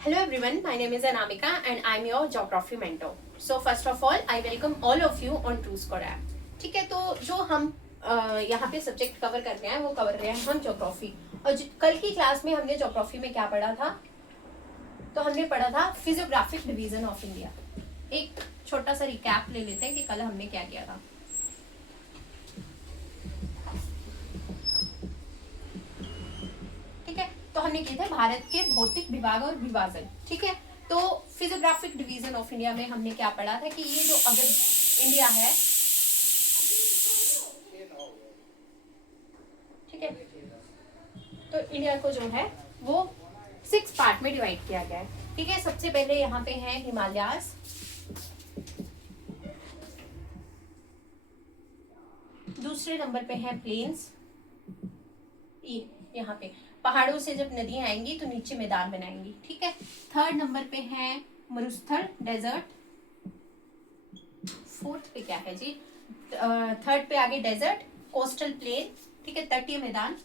Hello everyone, my name is Anamika and I'm your geography mentor. So first of all, I welcome all of you on TrueScore app. ठीक है, तो जो हम यहाँ पे subject cover कर रहे हैं वो कवर रहे हैं हम ज्योग्राफी। और कल की क्लास में हमने ज्योग्राफी में क्या पढ़ा था? तो हमने पढ़ा था फिजियोग्राफिक डिवीजन ऑफ इंडिया। एक छोटा सा रिकैप ले लेते हैं कि कल हमने क्या किया था। ठीक है, तो हमने किए थे भारत के भौतिक विभाग और विभाजन। ठीक है, तो फिजियोग्राफिक डिवीजन ऑफ इंडिया में हमने क्या पढ़ा था कि ये जो अगर इंडिया है, ठीक है, तो इंडिया को जो है वो 6 पार्ट में डिवाइड किया गया है। ठीक है, सबसे पहले यहाँ पे है हिमालयास, दूसरे नंबर पे है प्लेन्स, यहाँ पे पहाड़ों से जब नदियां आएंगी तो नीचे मैदान बनाएंगी। ठीक है, थर्ड नंबर पे है मरुस्थल डेजर्ट, फोर्थ पे क्या है जी, थर्ड पे आगे डेजर्ट, कोस्टल प्लेन, ठीक है, तटीय मैदान,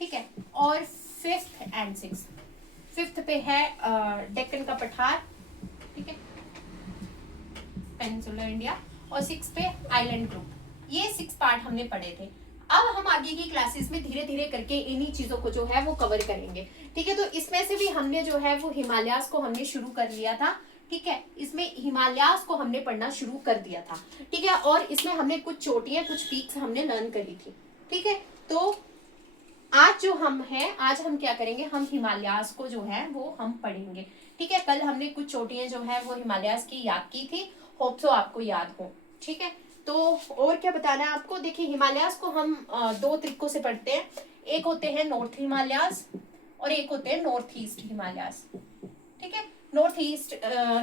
ठीक है, और फिफ्थ एंड सिक्स, फिफ्थ पे है डेक्कन का पठार, ठीक है, पेनिनसुलर इंडिया, और सिक्स पे आइलैंड ग्रुप। ये 6 पार्ट हमने पढ़े थे। अब हम आगे की क्लासेस में धीरे धीरे करके इन्हीं चीजों को जो है वो कवर करेंगे। ठीक है, तो इसमें से भी हमने जो है वो हिमालयास को हमने शुरू कर लिया था। ठीक है, इसमें हिमालयास को हमने पढ़ना शुरू कर दिया था। ठीक है, और इसमें हमने कुछ चोटियां, कुछ पीक्स हमने लर्न करी थी। ठीक है, तो आज जो हम हैं, आज हम क्या करेंगे, हम हिमालयास को जो है वो हम पढ़ेंगे। ठीक है, कल हमने कुछ चोटियां जो है वो हिमालयास की याद की थी, होप सो आपको याद हो। ठीक है, तो और क्या बताना है आपको, देखिए हिमालयास को हम दो तरीकों से पढ़ते हैं। एक होते हैं नॉर्थ हिमालयास और एक होते हैं नॉर्थ ईस्ट हिमालयास। ठीक है, नॉर्थ ईस्ट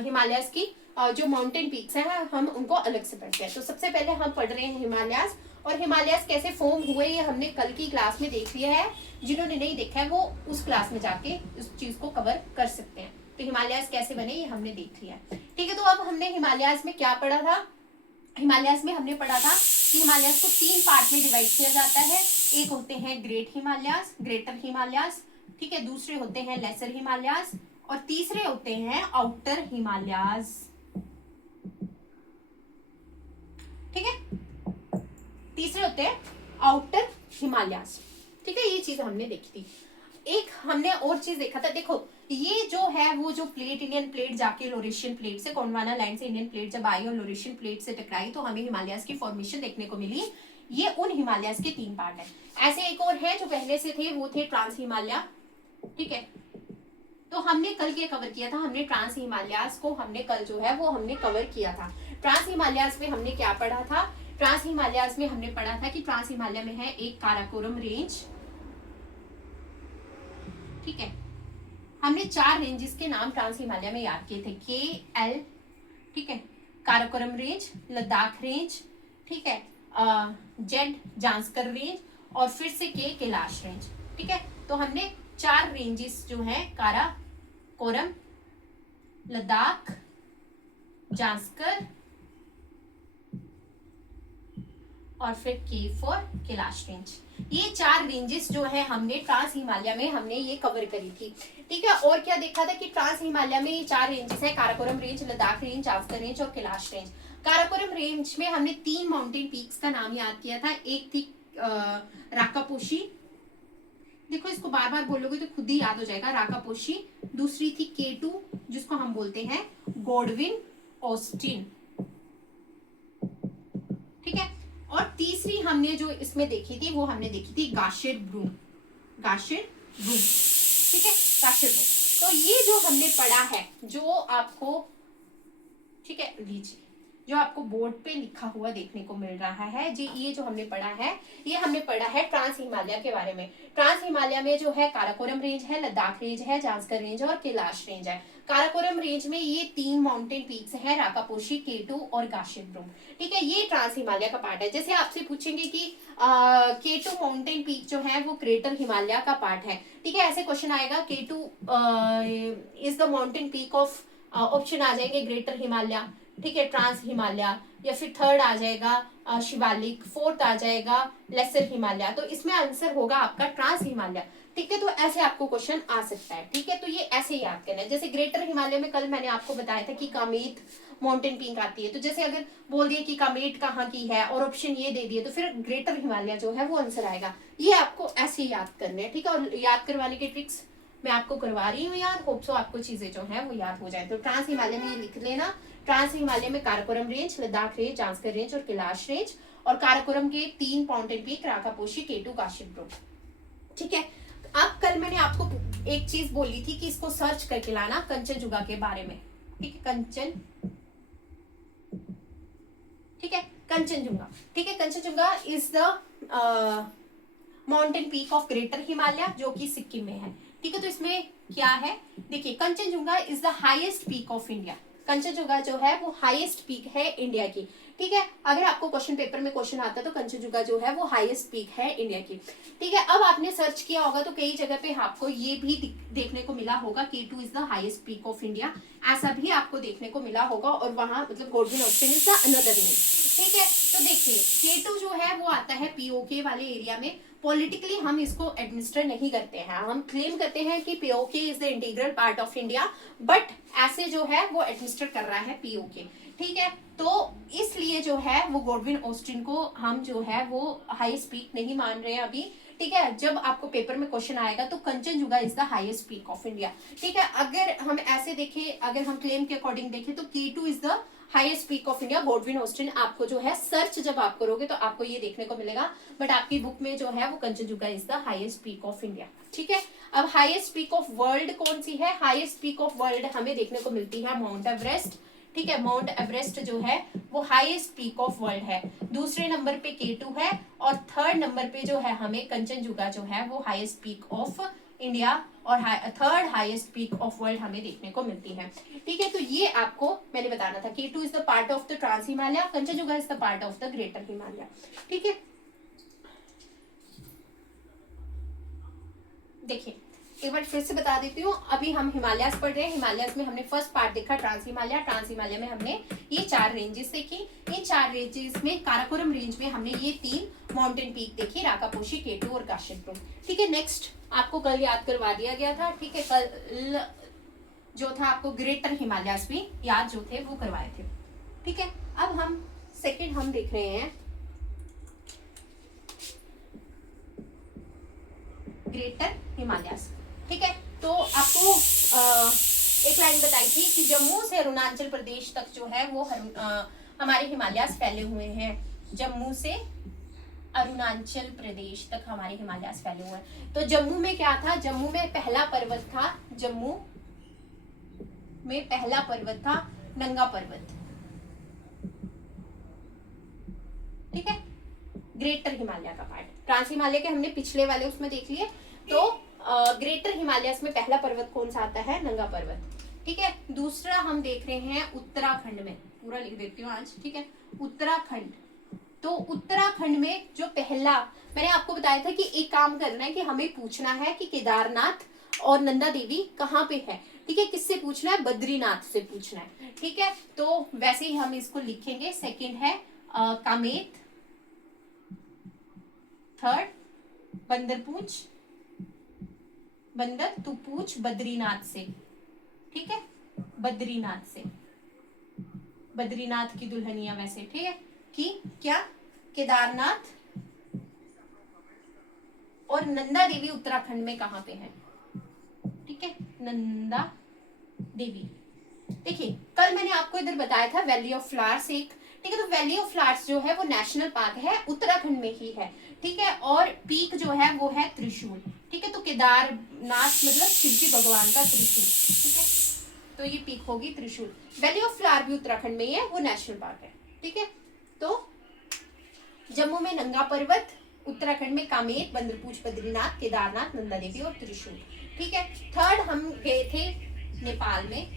हिमालयास की जो माउंटेन पीक्स हैं हम उनको अलग से पढ़ते हैं। तो सबसे पहले हम पढ़ रहे हैं हिमालयास, और हिमालयास कैसे फॉर्म हुए ये हमने कल की क्लास में देख लिया है। जिन्होंने नहीं देखा है वो उस क्लास में जाके उस चीज को कवर कर सकते हैं। तो हिमालयास कैसे बने ये हमने देख लिया है। ठीक है, तो अब हमने हिमालयास में क्या पढ़ा था, हिमालयास में हमने पढ़ा था कि हिमालयास को 3 पार्ट में डिवाइड किया जाता है। एक होते हैं ग्रेट हिमालयास, ग्रेटर हिमालयास, ठीक है, दूसरे होते हैं लेसर हिमालयास, और तीसरे होते हैं आउटर हिमालयास। ठीक है, तीसरे होते हैं आउटर हिमालयास। ठीक है, ये चीज हमने देखी थी। एक हमने और चीज देखा था, देखो ये जो है वो जो प्लेट, इंडियन प्लेट जाके लोरेशियन प्लेट से, गोंडवाना लाइन से इंडियन प्लेट जब आई और लोरेशियन प्लेट से टकराई तो हमें हिमालयास की फॉर्मेशन देखने को मिली। ये उन हिमालयास के 3 पार्ट है। ऐसे एक और है जो पहले से थे, वो थे ट्रांस हिमालय। ठीक है, तो हमने कल क्या कवर किया था, हमने ट्रांस हिमालयास को हमने कल जो है वो हमने कवर किया था। ट्रांस हिमालयास में हमने क्या पढ़ा था, ट्रांस हिमालयास में हमने पढ़ा था कि ट्रांस हिमालय में है एक काराकोरम रेंज। ठीक है, हमने 4 रेंजेस के नाम ट्रांस हिमालय में याद किए थे, के एल, ठीक है, काराकोरम रेंज, लद्दाख रेंज, ठीक है, जेड जांस्कर रेंज, और फिर से के कैलाश रेंज। ठीक है, तो हमने 4 रेंजेस जो है, काराकोरम, लद्दाख, जांस्कर और फिर के फॉर कैलाश रेंज, ये 4 रेंजेस जो है हमने ट्रांस हिमालय में हमने ये कवर करी थी। ठीक है, और क्या देखा था कि ट्रांस हिमालय में ये 4 रेंजेस है, Karakoram range, Ladakh range, Zanskar range और कैलाश रेंज। काराकोरम रेंज में हमने 3 माउंटेन पीक्स का नाम याद किया था। एक थी राकापोशी, देखो इसको बार बार बोलोगे तो खुद ही याद हो जाएगा, राकापोशी। दूसरी थी K2 जिसको हम बोलते हैं गॉडविन ऑस्टिन। ठीक है, और तीसरी हमने जो इसमें देखी थी वो हमने देखी थी गाशिर ब्रूम, गाशिर ब्रूम। ठीक है, गाशिर ब्रूम। तो ये जो हमने पढ़ा है, जो आपको, ठीक है, लीजिए, जो आपको बोर्ड पे लिखा हुआ देखने को मिल रहा है जी, ये जो हमने पढ़ा है, ये हमने पढ़ा है ट्रांस हिमालय के बारे में। ट्रांस हिमालय में जो है काराकोरम रेंज है, लद्दाख रेंज है, जांस्कर रेंज और कैलाश रेंज है। काराकोरम रेंज में ये 3 माउंटेन पीक्स हैं, राकापोशी, K2 और गाशिर-ब्रूम। ठीक है, ये ट्रांस हिमालय का पार्ट है। जैसे आपसे पूछेंगे कि K2 माउंटेन पीक जो है वो ग्रेटर हिमालय का पार्ट है। ठीक है, ऐसे क्वेश्चन आएगा, K2 is the mountain peak of, option आ जाएंगे ग्रेटर हिमालय, ठीक है, ट्रांस हिमालय, या फिर थर्ड आ जाएगा शिवालिक, फोर्थ आ जाएगा लेसर हिमालय। तो इसमें आंसर होगा आपका ट्रांस हिमालय। ठीक है, तो ऐसे आपको क्वेश्चन आ सकता है। ठीक है, तो ये ऐसे याद करना है। जैसे ग्रेटर हिमालय में कल मैंने आपको बताया था कि कामेत माउंटेन पीक आती है, तो जैसे अगर बोल दिए कि कामेट कहाँ की है और ऑप्शन ये दे दिए, तो फिर ग्रेटर हिमालय जो है वो आंसर आएगा। ये आपको ऐसे याद करने हैं। ठीक है, और याद करवाने की ट्रिक्स मैं आपको करवा रही हूँ यार, होप सो आपको चीजें जो है वो याद हो जाए। तो ट्रांस हिमालय में ये लिख लेना, ट्रांस हिमालय में Karakoram range, Ladakh range, Zanskar range और कैलाश रेंज, और काराकोरम के 3 माउंटेन पीक राकापोशी, केटू, काशिप ग्रुप। ठीक है, अब कल मैंने आपको एक चीज बोली थी कि इसको सर्च करके लाना कंचनजुंगा के बारे में। ठीक है, ठीक है, कंचनजुंगा। ठीक है, Kanchenjunga is the mountain peak of greater Himalaya जो कि सिक्किम में है। ठीक है, तो इसमें क्या है, देखिए Kanchenjunga is the highest peak of India. Kanchenjunga जो है वो हाईएस्ट पीक है इंडिया की। ठीक है, अगर आपको क्वेश्चन पेपर में क्वेश्चन आता है तो कंचनजुंगा जो है वो हाईएस्ट पीक है इंडिया की। ठीक है, अब आपने सर्च किया होगा तो कई जगह पे आपको ये भी देखने को मिला होगा K2 is the highest peak of India, ऐसा भी आपको देखने को मिला होगा, और वहां मतलब golden option is the another name. ठीक है, तो देखिए K2 जो है वो आता है पीओके वाले एरिया में। पॉलिटिकली हम इसको एडमिनिस्टर नहीं करते हैं, हम क्लेम करते हैं कि PoK is the integral part of India, but ऐसे जो है वो एडमिनिस्टर कर रहा है पीओके। ठीक है, तो इसलिए जो है वो गॉडविन ऑस्टिन को हम जो है वो हाईएस्ट पीक नहीं मान रहे हैं अभी। ठीक है, जब आपको पेपर में क्वेश्चन आएगा तो Kanchenjunga is the highest peak of India. ठीक है, अगर हम ऐसे देखें, अगर हम क्लेम के अकॉर्डिंग देखें तो K2 is the highest peak of India. Godwin Austen आपको जो है सर्च जब आप करोगे तो आपको ये देखने को मिलेगा, बट आपकी बुक में जो है वो Kanchenjunga is the highest peak of India. ठीक है, अब हाईएस्ट पीक ऑफ वर्ल्ड कौन सी है, हाईएस्ट पीक ऑफ वर्ल्ड हमें देखने को मिलती है माउंट एवरेस्ट। ठीक है, माउंट एवरेस्ट जो है वो हाईएस्ट पीक ऑफ वर्ल्ड है। दूसरे नंबर पे K2 है, और थर्ड नंबर पे जो है हमें कंचनजुंगा जो है वो हाईएस्ट पीक ऑफ इंडिया और third highest peak of world हमें देखने को मिलती है। ठीक है, तो ये आपको मैंने बताना था। K2 is the part of the trans Himalaya, Kanchenjunga is the part of the greater Himalaya. ठीक है, देखिए एक बार फिर से बता देती हूँ, अभी हम हिमालयस पढ़ रहे हैं। हिमालयस में हमने फर्स्ट पार्ट देखा ट्रांस हिमालय, ट्रांस हिमालय में हमने ये 4 रेंजेस देखी। इन 4 रेंजेस में काराकोरम रेंज में हमने ये 3 माउंटेन पीक देखी, राकापोशी, K2 और काशिप ग्रुप। ठीक है, नेक्स्ट आपको कल याद करवा दिया गया था। ठीक है, कल जो था आपको ग्रेटर हिमालयस भी याद जो थे वो करवाए थे। ठीक है, अब हम सेकेंड हम देख रहे हैं ग्रेटर हिमालयस। ठीक है, तो आपको एक लाइन बताई थी कि जम्मू से अरुणाचल प्रदेश तक जो है वो हमारे हिमालयस फैले हुए हैं। जम्मू से अरुणाचल प्रदेश तक हमारे हिमालयस फैले हुए हैं। तो जम्मू में क्या था, जम्मू में पहला पर्वत था, जम्मू में पहला पर्वत था नंगा पर्वत। ठीक है, ग्रेटर हिमालय का पार्ट। ट्रांस हिमालय के हमने पिछले वाले उसमें देख लिए। तो ग्रेटर हिमालयस में पहला पर्वत कौन सा आता है, नंगा पर्वत। ठीक है, दूसरा हम देख रहे हैं उत्तराखंड में, पूरा लिख देती हूँ आज। ठीक है, उत्तराखंड। तो उत्तराखंड में जो पहला, मैंने आपको बताया था कि एक काम करना है कि हमें पूछना है कि केदारनाथ और नंदा देवी कहाँ पे है। ठीक है, किससे पूछना है, बद्रीनाथ से पूछना है। ठीक है, तो वैसे ही हम इसको लिखेंगे। सेकेंड है कामेत, थर्ड बंदरपूंछ, बंदर तू पूछ बद्रीनाथ से। ठीक है, बद्रीनाथ से, बद्रीनाथ की दुल्हनिया वैसे। ठीक है, कि क्या केदारनाथ और नंदा देवी उत्तराखंड में कहां पे है। ठीक है, नंदा देवी। देखिए कल मैंने आपको इधर बताया था वैली ऑफ फ्लावर्स एक। ठीक है, तो वैली ऑफ फ्लावर्स जो है वो नेशनल पार्क है, उत्तराखंड में ही है। ठीक है, और पीक जो है वो है त्रिशूल। ठीक है, तो केदारनाथ मतलब शिव जी भगवान का त्रिशूल। ठीक है, तो ये पीक होगी त्रिशूल। वैली ऑफ फ्लावर भी उत्तराखंड में ही है, वो नेशनल पार्क है। ठीक है, तो जम्मू में नंगा पर्वत, उत्तराखंड में कामेत, बंदरपूंछ, बद्रीनाथ, केदारनाथ, नंदा देवी और त्रिशूल। ठीक है, थर्ड हम गए थे नेपाल में।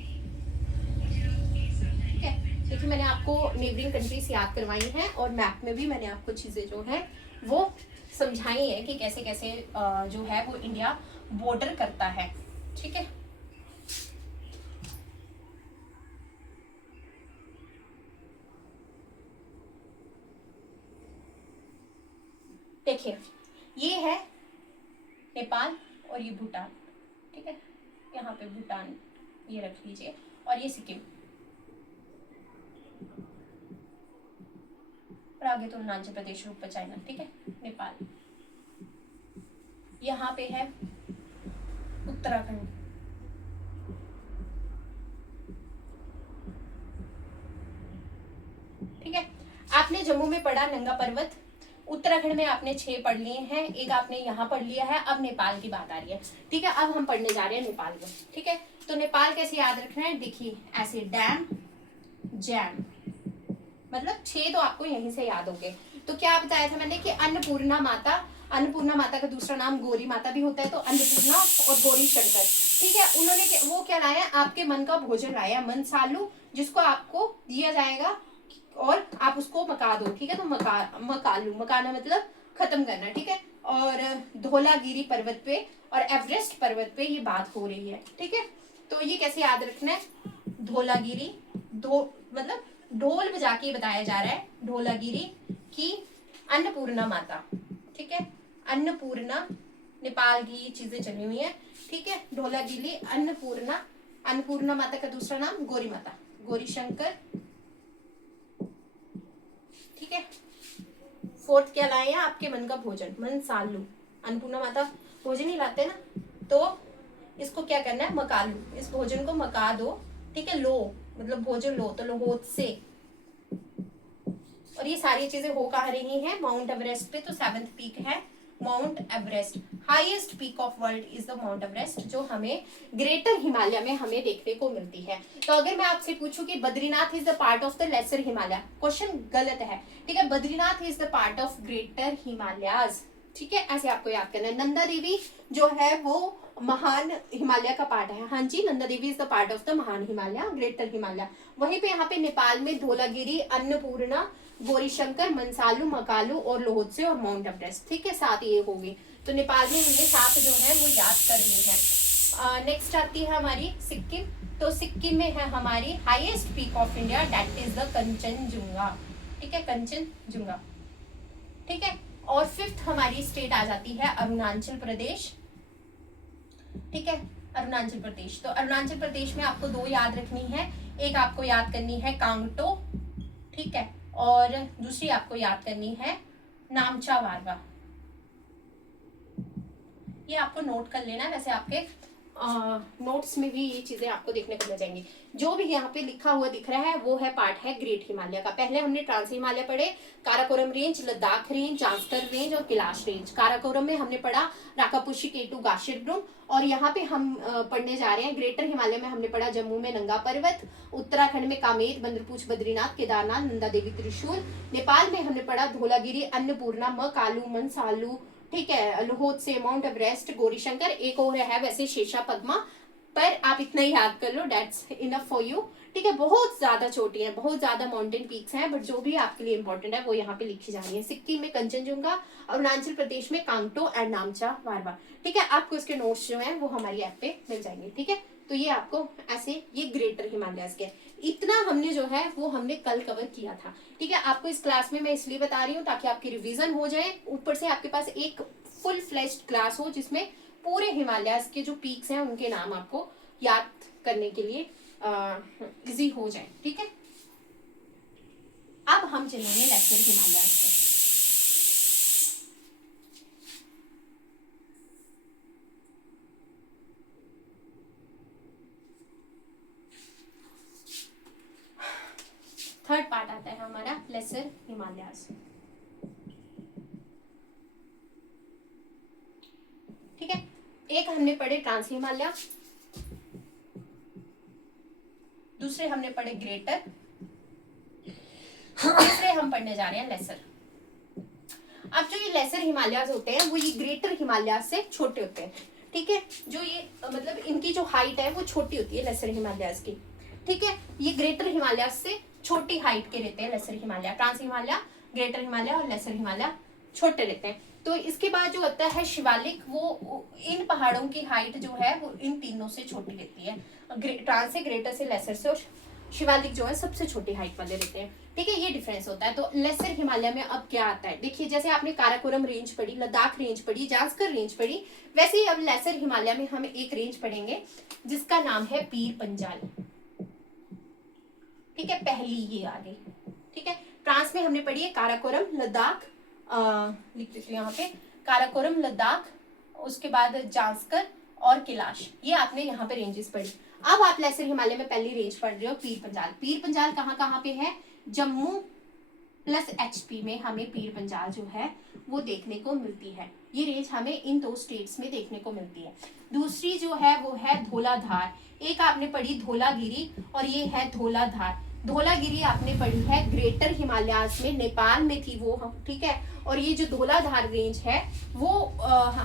ठीक है, देखिए मैंने आपको नेबरिंग कंट्रीज याद करवाई हैं, और मैप में भी मैंने आपको चीजें जो है वो समझाई है कि कैसे कैसे जो है वो इंडिया बॉर्डर करता है। ठीक है, देखिए ये है नेपाल और ये भूटान, ठीक है, यहाँ पे भूटान ये रख लीजिए, और ये सिक्किम, और आगे तो अरुणाचल प्रदेश, ऊपर चाइना, ठीक है, नेपाल, यहाँ पे है उत्तराखंड, ठीक है। आपने जम्मू में पढ़ा नंगा पर्वत, उत्तराखंड में आपने 6 पढ़ लिए हैं, एक आपने यहाँ पढ़ लिया है। अब नेपाल की बात आ रही है, ठीक है। अब हम पढ़ने जा रहे हैं नेपाल को, ठीक है। तो नेपाल कैसे याद रखना है, देखिए ऐसे डैम जैम, मतलब 6 तो आपको यहीं से याद होंगे। तो क्या बताया था मैंने कि अन्नपूर्णा माता, अन्नपूर्णा माता का दूसरा नाम गौरी माता भी होता है, तो अन्नपूर्णा और गौरी शंकर, ठीक है। उन्होंने वो क्या लाया, आपके मन का भोजन लाया, मनसालू, जिसको आपको दिया जाएगा और आप उसको मका दो, ठीक है। तो मकालू, मकाना मतलब खत्म करना, ठीक है। और धौलागिरी पर्वत पे और एवरेस्ट पर्वत पे ये बात हो रही है, ठीक है। तो ये कैसे याद रखना है, धौलागिरी, मतलब ढोल बजा के बताया जा रहा है, धौलागिरी की अन्नपूर्णा माता, ठीक है। अन्नपूर्णा, नेपाल की ये चीजें चली हुई है, ठीक है। धौलागिरी अन्नपूर्णा, अन्नपूर्णा माता का दूसरा नाम गौरी माता, गौरी शंकर, ठीक है। 4th क्या लाए हैं, आपके मन का भोजन, मन सालू, अन्नपूर्णा माता भोजन ही लाते ना, तो इसको क्या करना है, मकालू, इस भोजन को मका दो, ठीक है। लो मतलब भोजन लो, तो लोहोत से, और ये सारी चीजें हो कहा रही हैं, माउंट एवरेस्ट पे। तो 7th पीक है mount Everest, highest peak of world is the mount Everest, जो हमें ग्रेटर हिमालय में हमें देखने को मिलती है। तो अगर मैं आपसे पूछूं कि Badrinath is the part of the lesser Himalaya, question गलत है, ठीक है। Badrinath is the part of greater Himalayas, ठीक है, ऐसे आपको याद करना है। नंदा देवी जो है वो महान हिमालय का पार्ट है, हाँ जी, Nanda Devi is the part of the महान हिमालय, ग्रेटर हिमालय। वहीं पे यहाँ पे नेपाल में धौलागिरी, अन्नपूर्णा, गौरीशंकर, मनसालू, मकालू और लोहोत्से और माउंट एवरेस्ट, ठीक है, 7 ये हो गई। तो नेपाल में हमने 7 जो है वो याद कर ली है। नेक्स्ट आती है हमारी सिक्किम, तो सिक्किम में है हमारी highest peak of India, that is the Kanchenjunga, ठीक है, कंचनजुंगा, ठीक है। और 5th हमारी स्टेट आ जाती है अरुणाचल प्रदेश, ठीक है, अरुणाचल प्रदेश। तो अरुणाचल प्रदेश में आपको 2 याद रखनी है, एक आपको याद करनी है कांगटो, ठीक है, और दूसरी आपको याद करनी है नामचा वारवा। ये आपको नोट कर लेना है, वैसे आपके नोट्स में भी ये चीजें आपको देखने को मिल जाएंगी। जो भी यहाँ पे लिखा हुआ दिख रहा है वो है पार्ट है ग्रेट हिमालय का। पहले हमने ट्रांस हिमालय पढ़े, Karakoram range, Ladakh range, Zanskar range और कैलाश रेंज। काराकोरम में हमने पढ़ा राकापुशी, केटू, गाशिरब्रुम, और यहाँ पे हम पढ़ने जा रहे हैं ग्रेटर हिमालय में हमने पढ़ा जम्मू में नंगा पर्वत, उत्तराखंड में कामेर, बंदरपूछ, बद्रीनाथ, केदारनाथ, नंदा देवी, त्रिशूल। नेपाल में हमने पढ़ा धौलागिरी, अन्नपूर्णा, मकालू, मनसालू, ठीक है, लोहोत्से, माउंट एवरेस्ट, गौरीशंकर, एक और है वैसे शेषा पद्मा, पर आप इतना ही याद कर लो, दैट्स इनफ फॉर यू, ठीक है। बहुत ज्यादा छोटी है, बहुत ज्यादा माउंटेन पीक्स हैं, बट जो भी आपके लिए इंपॉर्टेंट है वो यहाँ पे लिखी जा रही है। सिक्किम में कंचनजुंगा, अरुणाचल प्रदेश में कांगटो एंड नामचा वारवा, ठीक है। आपको इसके नोट्स जो हैं वो हमारी ऐप पे मिल जाएंगे, ठीक है। तो ये आपको ऐसे, ये ग्रेटर हिमालयस के, इतना हमने जो है वो हमने कल कवर किया था, ठीक है। आपको इस क्लास में मैं इसलिए बता रही हूँ ताकि आपकी रिवीजन हो जाए, ऊपर से आपके पास एक फुल फ्लेश्ड क्लास हो जिसमें पूरे हिमालयस के जो पीक्स हैं उनके नाम आपको याद करने के लिए इजी हो जाए, ठीक है। अब हम चलेंगे लेसर हिमालयस पे। थर्ड पार्ट आता है हमारा लेसर हिमालयस, ठीक है। एक हमने पढ़े ट्रांस हिमालय, दूसरे हमने पढ़े ग्रेटर, तीसरे हम पढ़ने जा रहे हैं लेसर। अब जो ये लेसर हिमालयस होते हैं वो ये ग्रेटर हिमालयस से छोटे होते हैं, ठीक है। जो ये मतलब इनकी जो हाइट है वो छोटी होती है लेसर हिमालयस की, ठीक है। ये ग्रेटर हिमालयस से छोटी हाइट के रहते हैं lesser Himalaya, trans Himalaya, greater Himalaya और लेसर हिमालय छोटे रहते हैं। तो इसके बाद जो होता है शिवालिक, वो इन पहाड़ों की हाइट जो है वो इन तीनों से छोटी रहती है, ट्रांस से, ग्रेटर से, लेसर से, और शिवालिक जो है सबसे छोटी हाइट वाले रहते हैं। ठीक है, ये डिफरेंस होता है। तो लेसर हिमालय में अब क्या आता है, देखिए जैसे आपने काराकोरम रेंज पढ़ी, लद्दाख रेंज पढ़ी, जांस्कर रेंज पढ़ी, वैसे ही अब लेसर हिमालय में हम एक रेंज पढ़ेंगे जिसका नाम है पीर पंजाल। ठीक है, पहली ये आ गई। ठीक है, फ्रांस में हमने पढ़ी है काराकोरम, लद्दाख, लिख लीजिए यहाँ पे, काराकोरम, लद्दाख, उसके बाद जांस्कर और कैलाश, ये आपने यहाँ पे रेंजेस पढ़ी। अब आप लेसर हिमालय में पहली रेंज पढ़ रहे हो पीर पंजाल। पीर पंजाल कहाँ कहाँ पे है, जम्मू प्लस एचपी में हमें पीर पंजाल जो है वो देखने को मिलती है। ये रेंज हमें इन 2 स्टेट्स में देखने को मिलती है। दूसरी जो है वो है धौलाधार, एक आपने पढ़ी धौलागिरी और ये है धौलाधार। धौलागिरी आपने पढ़ी है ग्रेटर हिमालयाज में, नेपाल में थी वो, ठीक है। और ये जो धौलाधार रेंज है वो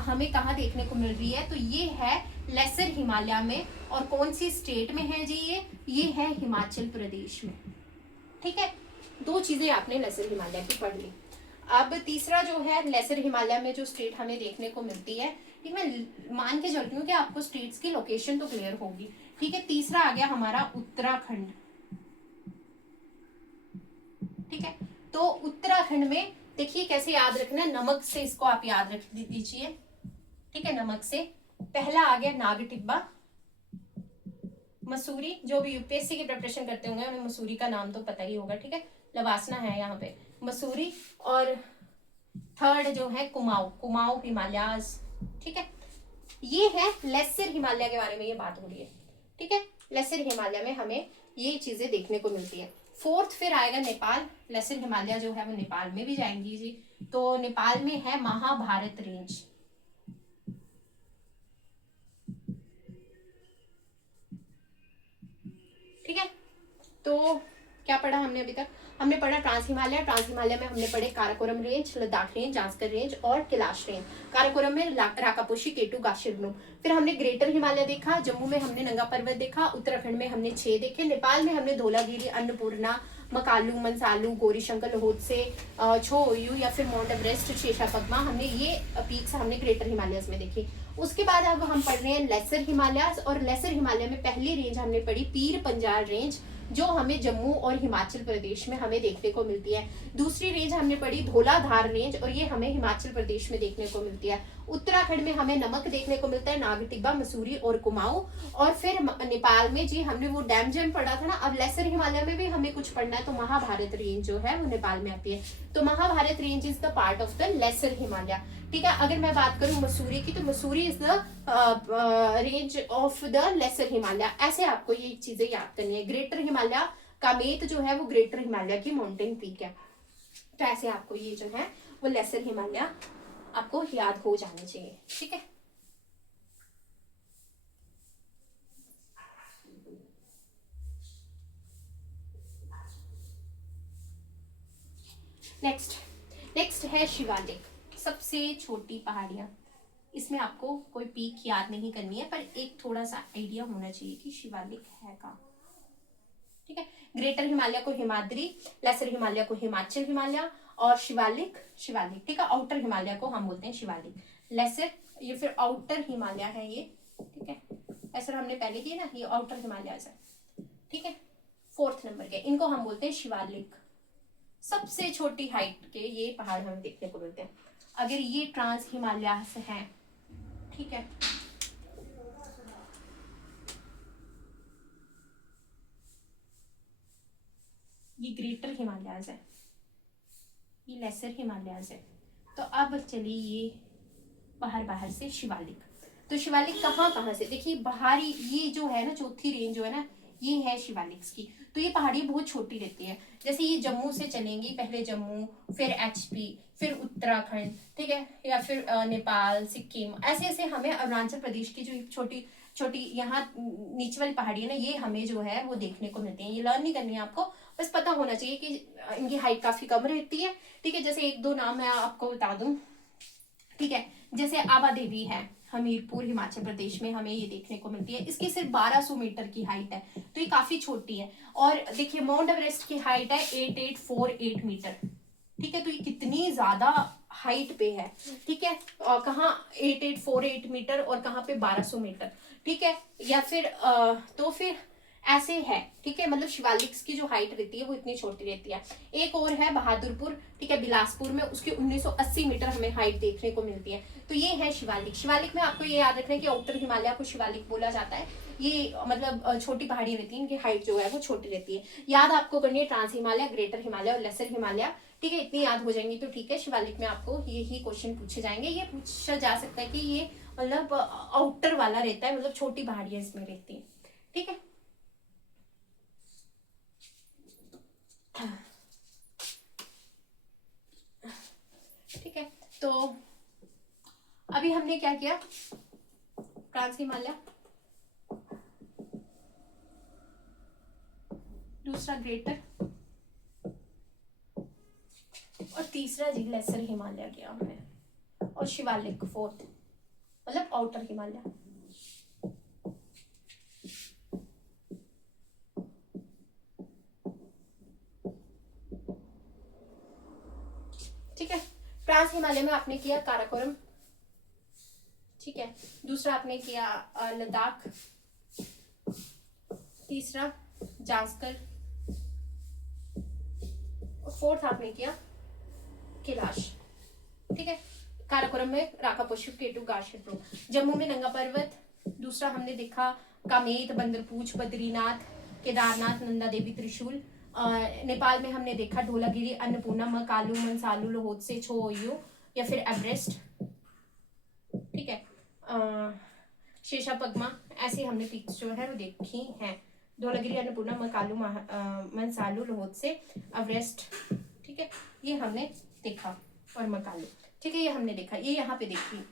हमें कहाँ देखने को मिल रही है, तो ये है लेसर हिमालय में। और कौन सी स्टेट में है जी, ये है हिमाचल प्रदेश में। ठीक है, 2 चीजें आपने लेसर हिमालय की पढ़ ली। अब तीसरा जो है लेसर हिमालय में जो स्टेट हमें देखने को मिलती है, ठीक, मैं मान के चलती हूँ कि आपको स्टेट्स की लोकेशन तो क्लियर होगी। ठीक है, तीसरा आ गया हमारा उत्तराखंड। ठीक है, तो उत्तराखंड में देखिए कैसे याद रखना, नमक से इसको आप याद रख दीजिए। ठीक है, नमक से पहला आ गया नाग टिब्बा, मसूरी, जो भी यूपीएससी की प्रिपरेशन करते होंगे उन्हें मसूरी का नाम तो पता ही होगा। ठीक है, लवासना है यहाँ पे, मसूरी। और थर्ड जो है कुमाऊं, कुमाऊं हिमालयाज। ठीक है, ये है लेसर हिमालय के बारे में ये बात हो रही है। ठीक है, लेसर हिमालय में हमें ये चीजें देखने को मिलती है। फोर्थ फिर आएगा नेपाल, लेसर हिमालय जो है वो नेपाल में भी जाएंगी जी। तो नेपाल में है महाभारत रेंज। ठीक है, तो क्या पढ़ा हमने अभी तक, हमने पढ़ा ट्रांस हिमालय। ट्रांस हिमालय में हमने पढ़े Karakoram range, Ladakh range, Zanskar range और कैलाश रेंज। काराकोरम में राकापोशी, केटू, गाशिरनू। फिर हमने ग्रेटर हिमालय देखा, जम्मू में हमने नंगा पर्वत देखा, उत्तराखंड में हमने 6 देखे, नेपाल में हमने धौलागिरी, अन्नपूर्णा, मकालू, मनसालू, गौरीशंकर, लोहोत्से, छोयू या फिर माउंट एवरेस्ट, शेषा पद्मा, हमने ये पीक्स हमने ग्रेटर हिमालयस में देखी। उसके बाद अब हम पढ़ रहे हैं लेसर हिमालयस, और लेसर हिमालय में पहली रेंज हमने पढ़ी पीर पंजाल रेंज, जो हमें जम्मू और हिमाचल प्रदेश में हमें देखने को मिलती है। दूसरी रेंज हमने पढ़ी धौलाधार रेंज, और ये हमें हिमाचल प्रदेश में देखने को मिलती है। उत्तराखंड में हमें नमक देखने को मिलता है, नाग टिब्बा, मसूरी और कुमाऊं। और फिर नेपाल में जी हमने वो डैम जैम पढ़ा था ना। अब लेसर हिमालय में भी हमें कुछ पढ़ना है, तो महाभारत रेंज जो है वो नेपाल में आती है। तो Mahabharat range is the part of the lesser Himalaya. ठीक है, अगर मैं बात करूं मसूरी की, तो Mussoorie is the range of the lesser Himalaya. ऐसे आपको ये चीजें याद करनी है। ग्रेटर हिमालय कामेत जो है वो ग्रेटर हिमालय की माउंटेन पीक है। तो ऐसे आपको ये जो है वो लेसर हिमालय आपको याद हो जाने चाहिए। ठीक है, नेक्स्ट है शिवालिक, सबसे छोटी पहाड़ियां। इसमें आपको कोई पीक याद नहीं करनी है, पर एक थोड़ा सा आइडिया होना चाहिए कि शिवालिक है कहाँ। ठीक है, ग्रेटर हिमालय को हिमाद्री, लेसर हिमालय को हिमाचल हिमालय, और शिवालिक ठीक है, आउटर हिमालय को हम बोलते हैं शिवालिक। लेसर ये फिर आउटर हिमालय है ये। ठीक है, लेसर हमने पहले किया ना, ये आउटर हिमालय है। ठीक है, 4th नंबर के, इनको हम बोलते हैं शिवालिक। सबसे छोटी हाइट के ये पहाड़ हमें देखने को मिलते हैं। अगर ये ट्रांस हिमालय से हैं, ठीक है, ये ग्रेटर हिमालयाज है, ये लेसर हिमालयाज है। तो अब चलिए ये बाहर से शिवालिक। तो शिवालिक कहाँ से, देखिए बाहरी ये जो है ना, चौथी रेंज जो है ना, ये है शिवालिक्स की। तो ये पहाड़ी बहुत छोटी रहती है। जैसे ये जम्मू से चलेंगी, पहले जम्मू, फिर एचपी, फिर उत्तराखंड, ठीक है, या फिर नेपाल, सिक्किम, ऐसे ऐसे हमें अरुणाचल प्रदेश की जो छोटी छोटी यहाँ नीचे वाली पहाड़ी है ना, ये हमें जो है वो देखने को मिलती है। ये लर्न नहीं करनी है आपको, बस पता होना चाहिए कि इनकी हाइट काफी कम रहती है। ठीक है, जैसे 1-2 नाम मैं आपको बता दूं। ठीक है, जैसे आबा देवी है, हमीरपुर हिमाचल प्रदेश में हमें ये देखने को मिलती है। इसकी सिर्फ 1200 मीटर की हाइट है, तो ये काफी छोटी है। और देखिए माउंट एवरेस्ट की हाइट है 8848 मीटर। ठीक है, तो ये कितनी ज्यादा हाइट पे है। ठीक है, कहाँ 8848 मीटर और कहाँ पे 1200 मीटर। ठीक है, या फिर तो फिर ऐसे है, ठीक है, मतलब शिवालिक की जो हाइट रहती है वो इतनी छोटी रहती है। एक और है बहादुरपुर, ठीक है, बिलासपुर में, उसकी 1980 मीटर हमें हाइट देखने को मिलती है। तो ये है शिवालिक। शिवालिक में आपको ये याद रखना है कि उत्तर हिमालय को शिवालिक बोला जाता है। ये मतलब छोटी पहाड़ी रहती है, इनकी हाइट जो है वो छोटी रहती है। याद आपको करनी है ट्रांस हिमालय, ग्रेटर हिमालय और लेसर हिमालय, ठीक है, इतनी याद हो जाएंगी तो ठीक है। शिवालिक में आपको यही क्वेश्चन पूछे जाएंगे। ये पूछा जा सकता है कि ये मतलब आउटर वाला रहता है, मतलब छोटी पहाड़ियां इसमें रहती है, ठीक है। ठीक है, तो अभी हमने क्या किया, ट्रांस हिमालय, दूसरा ग्रेटर, और तीसरा जी लेसर हिमालय किया हमने, और शिवालिक फोर्थ, मतलब आउटर हिमालय। ठीक है, ट्रांस हिमालय में आपने किया काराकोरम, ठीक है, दूसरा आपने किया लद्दाख, तीसरा जास्कर, और फोर्थ आपने किया कैलाश, ठीक है। काराकोरम में राकापोशु, केटू, गाशेप्रो। जम्मू में नंगा पर्वत, दूसरा हमने देखा कामेत, बंदरपूछ, बद्रीनाथ, केदारनाथ, नंदा देवी, त्रिशूल। नेपाल में हमने देखा ढोलागिरी, अन्नपूर्णा, मकालू, मनसालू, लोहोत्से, छोयो या फिर एवरेस्ट, ठीक है। शेषा पगमा, ऐसे हमने पिक्स जो है वो देखी हैं। धौलागिरी, अन्नपूर्णा, मकालू, मनसालू, लोहोत्से, एवरेस्ट, ठीक है, ये हमने देखा, और मकालू, ठीक है, ये हमने देखा, ये यहाँ पे देखी।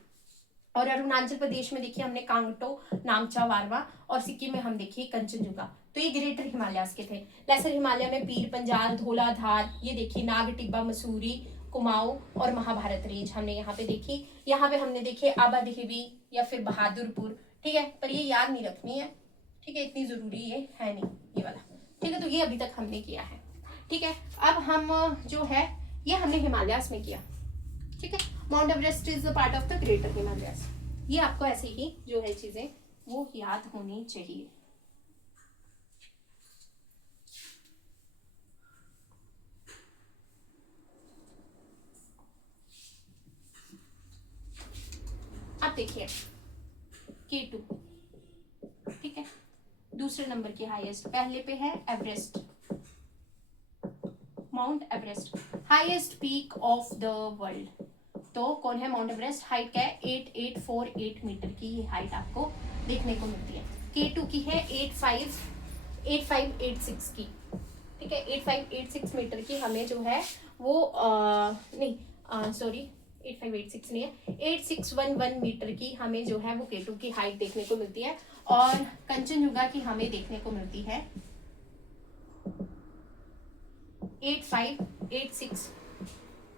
और अरुणाचल प्रदेश में देखिए हमने कांगटो, नामचा, वारवा, और सिक्किम में हम देखिए कंचनजुंगा। तो ये ग्रेटर हिमालयास के थे। लेसर हिमालय में पीर पंजाल, धौलाधार, ये देखिए नाग टिब्बा, मसूरी, कुमाऊं और महाभारत रेंज हमने यहाँ पे देखी। यहाँ पे हमने देखे आबा देहवी या फिर बहादुरपुर, ठीक है, पर ये याद नहीं रखनी है, ठीक है, इतनी जरूरी ये है नहीं, ये वाला, ठीक है। तो ये अभी तक हमने किया है, ठीक है। अब हम जो है ये हमने हिमालयास में किया, ठीक है। Mount Everest is a part of the greater Himalayas. ये आपको ऐसे ही जो है चीजें वो याद होनी चाहिए। अब देखिए K2, ठीक है, दूसरे नंबर की हाईएस्ट, पहले पे है Everest, mount Everest, highest peak of the world. तो कौन है माउंट एवरेस्ट? हाइट क्या है? 8848 मीटर की ये हाइट आपको देखने को मिलती है। K2 की है 8586 की, ठीक है, 8586 मीटर की हमें जो है वो नहीं सॉरी 8586 नहीं है, 8611 मीटर की हमें जो है वो K2 की हाइट देखने को मिलती है। और कंचनजुंगा की हमें देखने को मिलती है 8586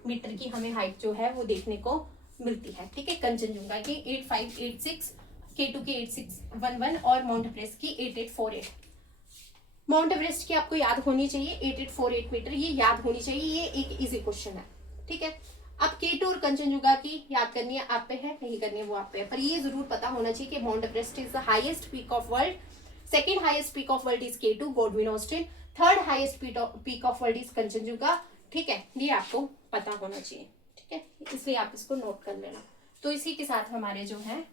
मीटर की हमें हाइट जो है वो देखने को मिलती है, ठीक है। कंचनजुंगा की 8586, K2 की 8611 और माउंट एवरेस्ट की 8848। माउंट एवरेस्ट की आपको याद होनी चाहिए 8848 मीटर, ये याद होनी चाहिए, ये एक इजी क्वेश्चन है, ठीक है। अब K2 और कंचनजुंगा की याद करनी है, आप पे है, नहीं करनी है वो आप पे है, पर ये जरूर पता होना चाहिए कि mount Everest is the highest peak of world, second highest peak of world is K2 Godwin Austen, third highest peak of world is Kanchenjunga, ठीक है, ये आपको पता होना चाहिए, ठीक है, इसलिए आप इसको नोट कर लेना। तो इसी के साथ हमारे जो है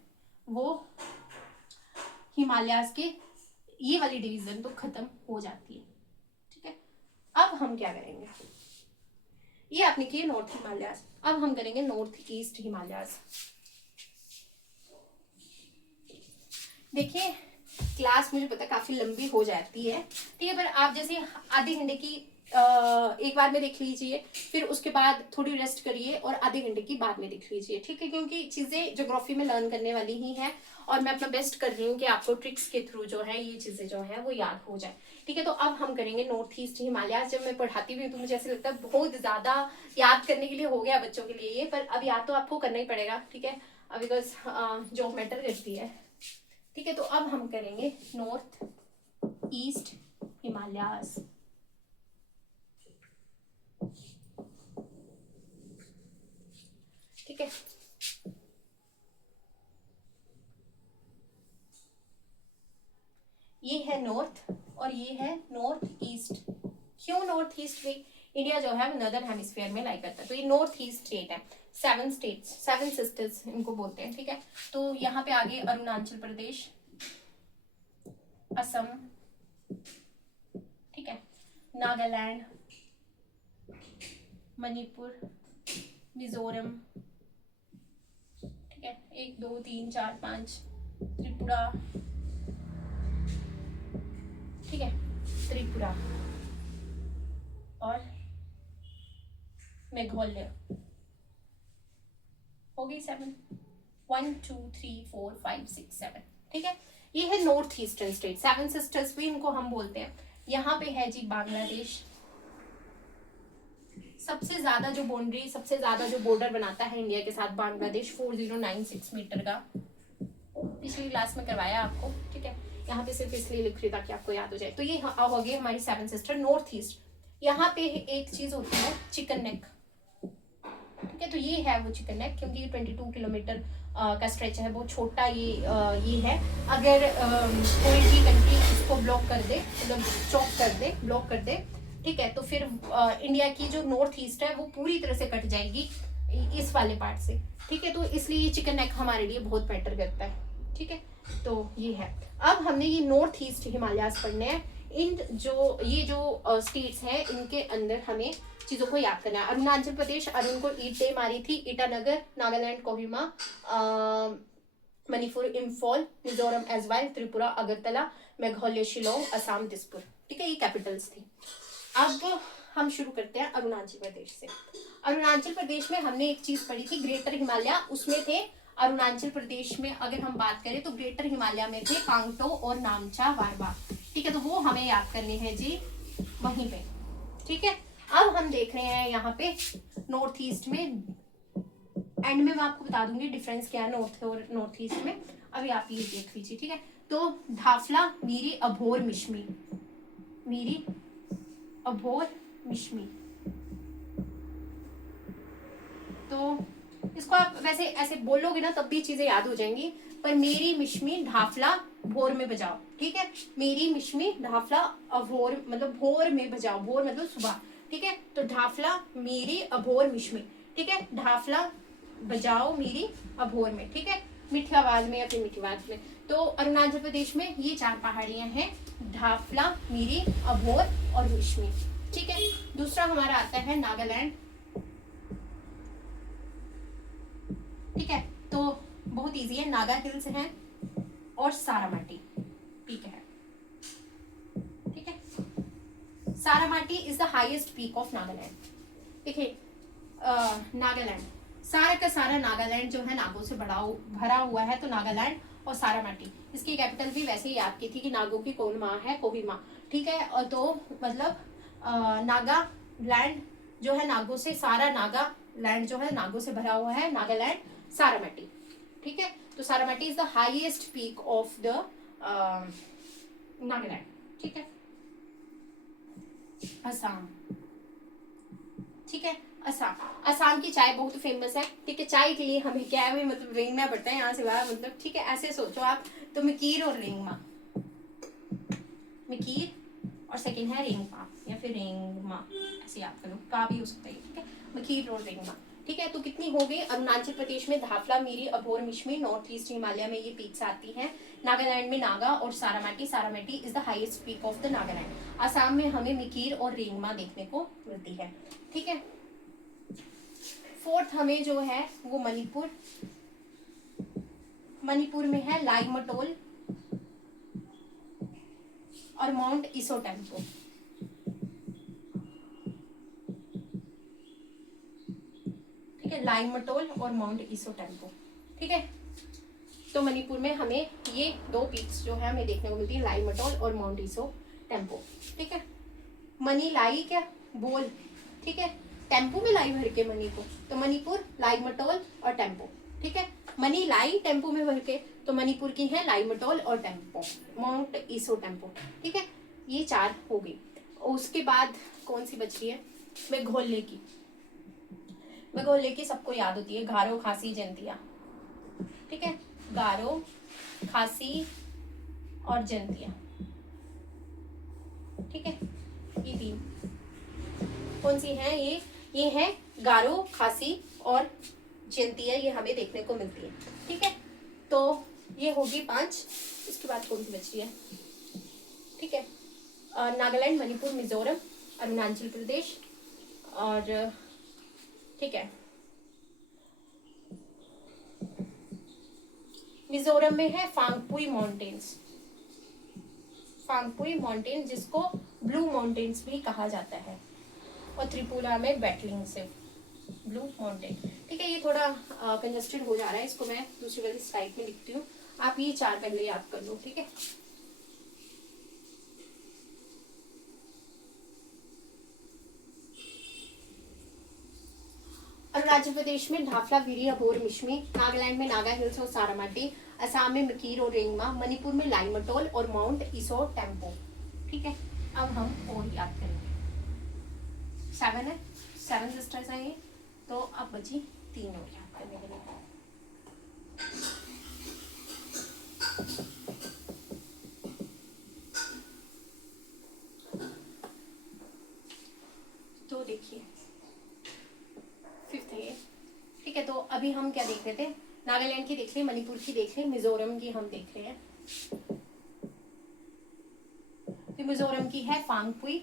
वो हिमालयाज के ये वाली डिवीजन तो खत्म हो जाती है, ठीक है। अब हम क्या करेंगे, ये आपने किए नॉर्थ हिमालयाज, अब हम करेंगे नॉर्थ ईस्ट हिमालयाज। देखिए क्लास मुझे पता काफी लंबी हो जाती है, ठीक है, पर आप जैसे आधे घंटे की एक बार में देख लीजिए, फिर उसके बाद थोड़ी रेस्ट करिए और आधे घंटे की बाद में देख लीजिए, ठीक है, क्योंकि चीजें ज्योग्राफी में लर्न करने वाली ही है और मैं अपना बेस्ट कर रही हूँ कि आपको ट्रिक्स के थ्रू जो है ये चीजें जो है वो याद हो जाए, ठीक है। तो अब हम करेंगे नॉर्थ ईस्ट हिमालय। जब मैं पढ़ाती भी हूँ तो मुझे ऐसे लगता है बहुत ज्यादा याद करने के लिए हो गया बच्चों के लिए ये, पर अब याद तो आपको करना ही पड़ेगा, ठीक है, बिकॉज जॉब मैटर करती है, ठीक है। तो अब हम करेंगे नॉर्थ ईस्ट हिमालयास, ठीक है। ये है नॉर्थ और ये है नॉर्थ ईस्ट। क्यों नॉर्थ ईस्ट भाई? इंडिया जो है वो नॉर्दर्न हेमिस्फीयर में लाई करता है, तो ये नॉर्थ ईस्ट स्टेट है। 7 स्टेट्स, 7 सिस्टर्स इनको बोलते हैं, ठीक है। तो यहाँ पे आगे अरुणाचल प्रदेश, असम, ठीक है, नागालैंड, मणिपुर, मिजोरम, ठीक है, 1 2 3 4 5, त्रिपुरा, ठीक है, त्रिपुरा और मेघालय। हो गई 7, 1 2 3 4 5 6 7, ठीक है। ये है नॉर्थ ईस्टर्न स्टेट, 7 सिस्टर्स भी इनको हम बोलते हैं। यहाँ पे है जी बांग्लादेश। सबसे ज्यादा जो बाउंड्री, सबसे ज्यादा जो बॉर्डर बनाता है इंडिया के साथ बांग्लादेश, 4096 मीटर का। पिछली क्लास में करवाया आपको, ठीक है। यहाँ पे सिर्फ इसलिए लिख रही ताकि आपको याद हो जाए। तो ये हो गई हमारी 7 सिस्टर नॉर्थ ईस्ट। यहाँ पे एक चीज होती है चिकन नेक, ठीक है। तो ये है वो चिकन नेक, क्योंकि ये 22 किलोमीटर का स्ट्रेच है, बहुत छोटा ये है। अगर कोई भी कंट्री इसको ब्लॉक कर दे, मतलब चॉक कर दे, ब्लॉक कर दे, ठीक है, तो फिर इंडिया की जो नॉर्थ ईस्ट है वो पूरी तरह से कट जाएगी इस वाले पार्ट से, ठीक है। तो इसलिए ये चिकन नेक हमारे लिए बहुत मैटर करता है, ठीक है। तो ये है। अब हमने ये नॉर्थ ईस्ट हिमालयास पढ़ने हैं। ये जो स्टेट्स हैं इनके अंदर हमें चीजों को याद करना है। अरुणाचल प्रदेश, अरुण को ईट डे मारी थी, ईटानगर, नागालैंड कोहिमा, मणिपुर इम्फॉल, मिजोरम एजवाल, त्रिपुरा अगरतला, मेघालय शिलोंग, असम दिसपुर, ठीक है, ये कैपिटल्स थी। अब हम शुरू करते हैं अरुणाचल प्रदेश से। अरुणाचल प्रदेश में हमने एक चीज पढ़ी थी, ग्रेटर हिमालय, उसमें थे अरुणाचल प्रदेश में अगर हम बात करें तो ग्रेटर हिमालय में थे कांगटो और नामचा वारवा, ठीक है। तो वो हमें याद करने हैं जी वहीं पे, ठीक है। अब हम देख रहे हैं यहाँ पे नॉर्थ ईस्ट में, एंड में मैं आपको बता दूंगी डिफरेंस क्या है नॉर्थ और नॉर्थ ईस्ट में। अभी आप ये देख लीजिए, ठीक है। तो धाफला, मीरी, अभोर, मिश्मी, मीरी, अभोर, मिश्मी। तो इसको आप वैसे ऐसे बोलोगे ना तब भी चीजें याद हो जाएंगी, पर मेरी मिश्मी ढाफला भोर में बजाओ, ठीक है। मेरी मिश्मी ढाफला अभोर, मतलब भोर में बजाओ, भोर मतलब सुबह, ठीक है। तो ढाफला मेरी अभोर मिश्मी, ठीक है। ढाफला बजाओ मेरी अभोर में, ठीक है, मीठी आवाज में या फिर मीठी आवाज में। तो अरुणाचल प्रदेश में ये 4 पहाड़ियां हैं, ढाफला, मीरी, अभोर और मिश्मी, ठीक है। दूसरा हमारा आता है नागालैंड, ठीक है। तो बहुत इजी है, नागा हिल्स हैं और सारामाटी पीक है, ठीक है। Saramati is the highest peak of Nagaland. देखिए नागालैंड, सारा का सारा नागालैंड जो है नागों से भरा हुआ है, तो नागालैंड और सारामाटी। इसकी कैपिटल भी वैसे ही याद की थी कि नागों की कौन माँ है, कोहिमा, ठीक है। और तो मतलब नागा लैंड जो है नागों से, सारा नागा लैंड जो है नागों से भरा हुआ है, नागालैंड, सारामाटी, ठीक है। तो Saramati is the highest peak of the Nagaland, ठीक है। असम, ठीक है। असम की चाय बहुत फेमस है, ठीक है। चाय के लिए हमें क्या है, मतलब रेंगना पड़ता है यहाँ से वहां, मतलब ठीक है, ऐसे सोचो आप। तो मकीर और रेंगमा, मकीर और सेकंड है रेंगमा या फिर रेंगमा, ऐसे याद करो, का भी हो सकता है, ठीक है, मकीर और रेंगमा, ठीक है। तो कितनी हो गई? अरुणाचल प्रदेश में धाफला, मीरी, अभोर, मिश्मी, नॉर्थ ईस्ट हिमालय में ये पीक्स आती हैं। नागालैंड में नागा और Saramati, Saramati is the highest peak of the Nagaland. Assam में हमें मिकीर और रेंगमा देखने को मिलती है, ठीक है। फोर्थ हमें जो है वो मणिपुर, मणिपुर में है लाइमटोल और माउंट ईसो टेम्पो, ठीक है, लाइमटोल और माउंट ईसो टेम्पो, ठीक है। तो मणिपुर में हमें ये 2 पीक्स जो है हमें देखने को मिलती है, लाइमटोल और माउंट ईसो टेम्पो, ठीक है। मनी लाई क्या बोल, ठीक है, टेम्पो में लाई भर के मनी को, तो मणिपुर, लाइमटोल और टेम्पो, ठीक है। मनी लाई टेम्पो में भर के, तो मणिपुर की है लाइमटोल और टेम्पो, माउंट ईसो टेम्पो, ठीक है। ये 4 हो गई। उसके बाद कौन सी बच रही है? मेघालय की, मेघालय की सबको याद होती है, गारो, खासी, जयंतिया, ठीक है, गारो, खासी और जयंतिया, ठीक है, ये 3 कौन सी है? ये है गारो, खासी और जयंतिया, ये हमें देखने को मिलती है। ठीक है, तो ये होगी 5। इसके बाद कौन सी बच रही है? ठीक है, नागालैंड, मणिपुर, मिजोरम, अरुणाचल प्रदेश और ठीक है, मिजोरम में है फांगपुई माउंटेन्स, फांगपुई माउंटेन जिसको ब्लू माउंटेन्स भी कहा जाता है, और त्रिपुरा में बैटलिंग से ब्लू माउंटेन। ठीक है, ये थोड़ा कंजस्टेड हो जा रहा है, इसको मैं दूसरी वाली स्लाइड में लिखती हूँ, आप ये 4 पहले याद कर लो। ठीक है, अरुणाचल प्रदेश में ढाफला, विरी, अबोर, मिश्मी, नागालैंड में नागा हिल्स और सारामाटी, असम में मकीर और रेंगमा, मणिपुर में लाइमटोल और माउंट इसो टेम्पो। ठीक है, अब हम और याद करेंगे। 7 है, 7 सिस्टर्स हैं ये, तो अब बची 3 और याद करने के लिए। तो देखिए 5th है ये। ठीक है, तो अभी हम क्या देख रहे थे? नागालैंड की देख रहे, मणिपुर की देख रहे, मिजोरम की हम देख रहे हैं। तो मिजोरम की है फांगपुई।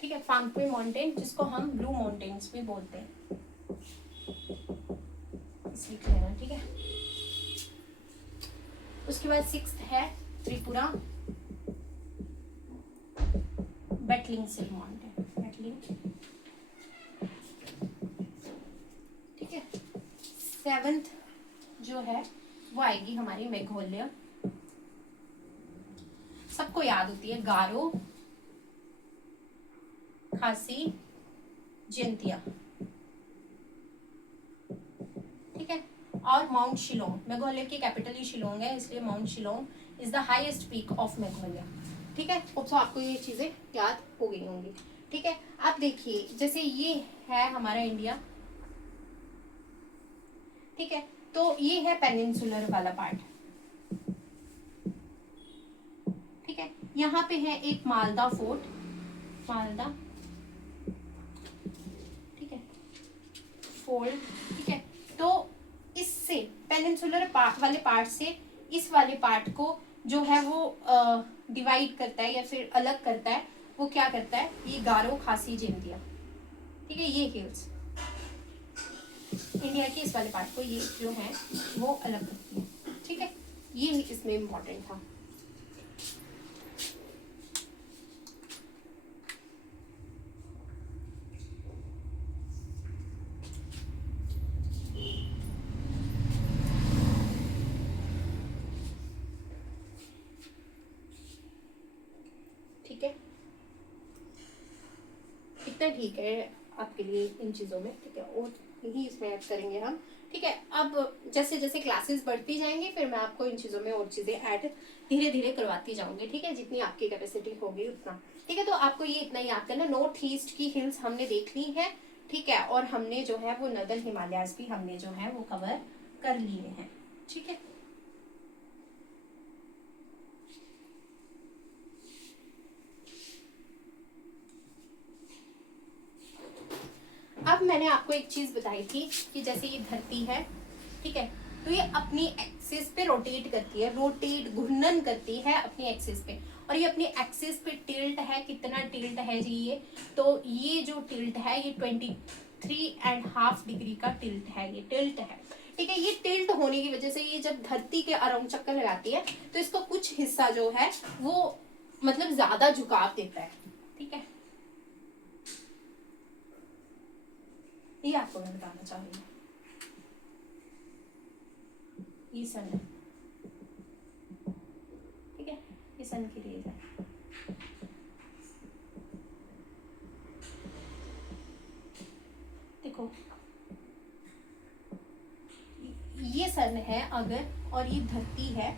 ठीक है, फांगपुई माउंटेन जिसको हम ब्लू माउंटेन्स भी बोलते हैं, इस लिख लेना। ठीक है, उसके बाद 6th है त्रिपुरा, बैटलिंग सिल माउंटेन, बैटलिंग। ठीक है, 7th जो है वो आएगी हमारी मेघालय, सबको याद होती है, गारो, खासी, जयंतिया। ठीक है, और माउंट शिलोंग, मेघालय की कैपिटल ही शिलोंग है, इसलिए mount Shillong is the highest peak of Meghalaya. ठीक है, तो आपको ये चीजें याद हो गई होंगी। ठीक है, अब देखिए जैसे ये है हमारा इंडिया। ठीक है, तो ये है पेनिनसुलर वाला पार्ट। ठीक है, यहाँ पे है एक मालदा फोर्ट, मालदा, ठीक है, फोर्ट। ठीक है, तो इससे पेनिनसुलर वाले पार्ट से इस वाले पार्ट को जो है वो डिवाइड करता है या फिर अलग करता है, वो क्या करता है? ये गारो, खासी, जयंतिया। ठीक है, ये हिल्स इंडिया के इस वाले पार्ट को ये जो है वो अलग करती है। ठीक है, ये इसमें इम्पोर्टेंट था। ठीक है, इतना ठीक है आपके लिए इन चीज़ों में। ठीक है, और यही इसमें ऐड करेंगे हम। ठीक है, अब जैसे जैसे क्लासेस बढ़ती जाएंगी फिर मैं आपको इन चीज़ों में और चीज़ें ऐड धीरे धीरे करवाती जाऊंगी। ठीक है, जितनी आपकी कैपेसिटी होगी उतना। ठीक है, तो आपको ये इतना याद करना, नॉर्थ ईस्ट की हिल्स हमने देख ली है। ठीक है, और हमने जो है वो नदर्न हिमालयाज भी हमने जो है वो कवर कर लिए हैं। ठीक है, अब मैंने आपको एक चीज बताई थी कि जैसे ये धरती है, ठीक है, तो ये अपनी एक्सिस पे रोटेट करती है, रोटेट घूर्णन करती है अपनी एक्सिस पे, और ये अपनी एक्सिस पे टिल्ट है। कितना टिल्ट है जी ये? तो ये जो टिल्ट है ये 23.5 डिग्री का टिल्ट है, ये टिल्ट है। ठीक है, ये टिल्ट होने की वजह से ये जब धरती के अराउंड चक्कर लगाती है तो इसका कुछ हिस्सा जो है वो मतलब ज्यादा झुकाव देता है। ठीक है, ये आपको मैं बताना चाहूंगी। ये सन है, ठीक है, ये सन की रेज है। देखो ये सन है अगर, और ये धरती है।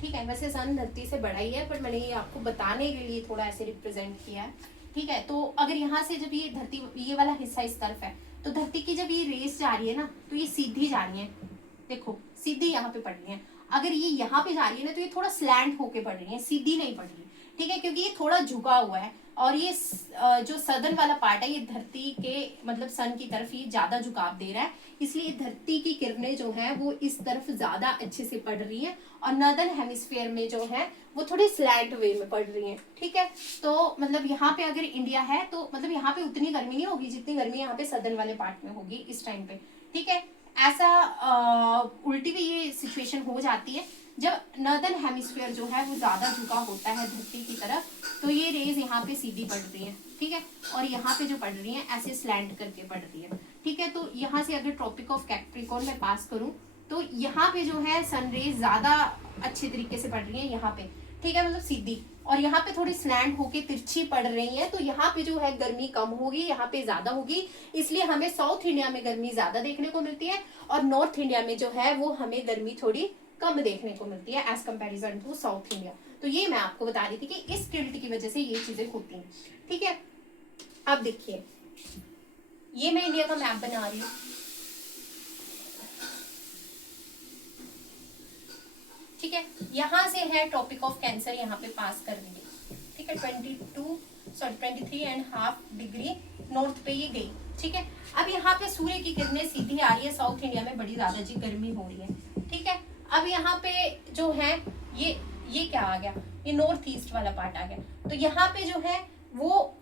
ठीक है, वैसे सन धरती से बड़ा ही है, पर मैंने ये आपको बताने के लिए थोड़ा ऐसे रिप्रेजेंट किया है। ठीक है, तो अगर यहाँ से जब ये धरती, ये वाला हिस्सा इस तरफ है, तो धरती की जब ये रेस जा रही है ना तो ये सीधी जा रही है। देखो सीधी यहाँ पे पड़ रही है। अगर ये यहाँ पे जा रही है ना तो ये थोड़ा स्लैंट होके पड़ रही है, सीधी नहीं पड़ रही। ठीक है, क्योंकि ये थोड़ा झुका हुआ है और ये जो सदर्न वाला पार्ट है ये धरती के मतलब सन की तरफ ये ज्यादा झुकाव दे रहा है, इसलिए धरती की किरणें जो है वो इस तरफ ज्यादा अच्छे से पड़ रही हैं और नॉर्दर्न हेमिस्फीयर में जो है वो थोड़ी स्लैंट वे में पड़ रही हैं। ठीक है, तो मतलब यहाँ पे अगर इंडिया है तो मतलब यहाँ पे उतनी गर्मी नहीं होगी जितनी गर्मी यहाँ पे सदर्न वाले पार्ट में होगी इस टाइम पे। ठीक है, ऐसा उल्टी भी ये सिचुएशन हो जाती है जब नॉर्दर्न हेमिस्फीयर जो है वो ज्यादा झुका होता है धरती की तरफ, तो ये रेज यहाँ पे सीधी पड़ रही है। ठीक है, और यहाँ पे जो पड़ रही है ऐसे स्लैंट करके पड़ रही है। ठीक है, तो यहाँ से अगर ट्रॉपिक ऑफ कैप्रिकॉर्न में पास करूं तो यहाँ पे जो है सन रेज ज्यादा अच्छे तरीके से पड़ रही है यहाँ पे। ठीक है, मतलब सीधी, और यहाँ पे थोड़ी स्लैंट होके तिरछी पड़ रही है, तो यहाँ पे जो है गर्मी कम होगी, यहाँ पे ज्यादा होगी, इसलिए हमें साउथ इंडिया में गर्मी ज्यादा देखने को मिलती है और नॉर्थ इंडिया में जो है वो हमें गर्मी थोड़ी कम देखने को मिलती है as comparison to South India. तो ये मैं आपको बता रही थी कि इस टिल्ट की वजह से ये चीजें होती हैं। ठीक है, अब देखिए ये मैं इंडिया का मैप बना रही हूँ। ठीक है, यहाँ से है ट्रॉपिक ऑफ कैंसर यहाँ पे पास कर रही है। ठीक है, 23.5 डिग्री नॉर्थ पे ये गई। ठीक है, अब यहाँ पे सूर्य की किरणें सीधी आ रही है, साउथ इंडिया में बड़ी ज्यादा जी गर्मी हो रही है। ठीक है, अब यहाँ पे जो है ये क्या आ गया, ये नॉर्थ ईस्ट वाला पार्ट आ गया, तो यहाँ पे जो है वो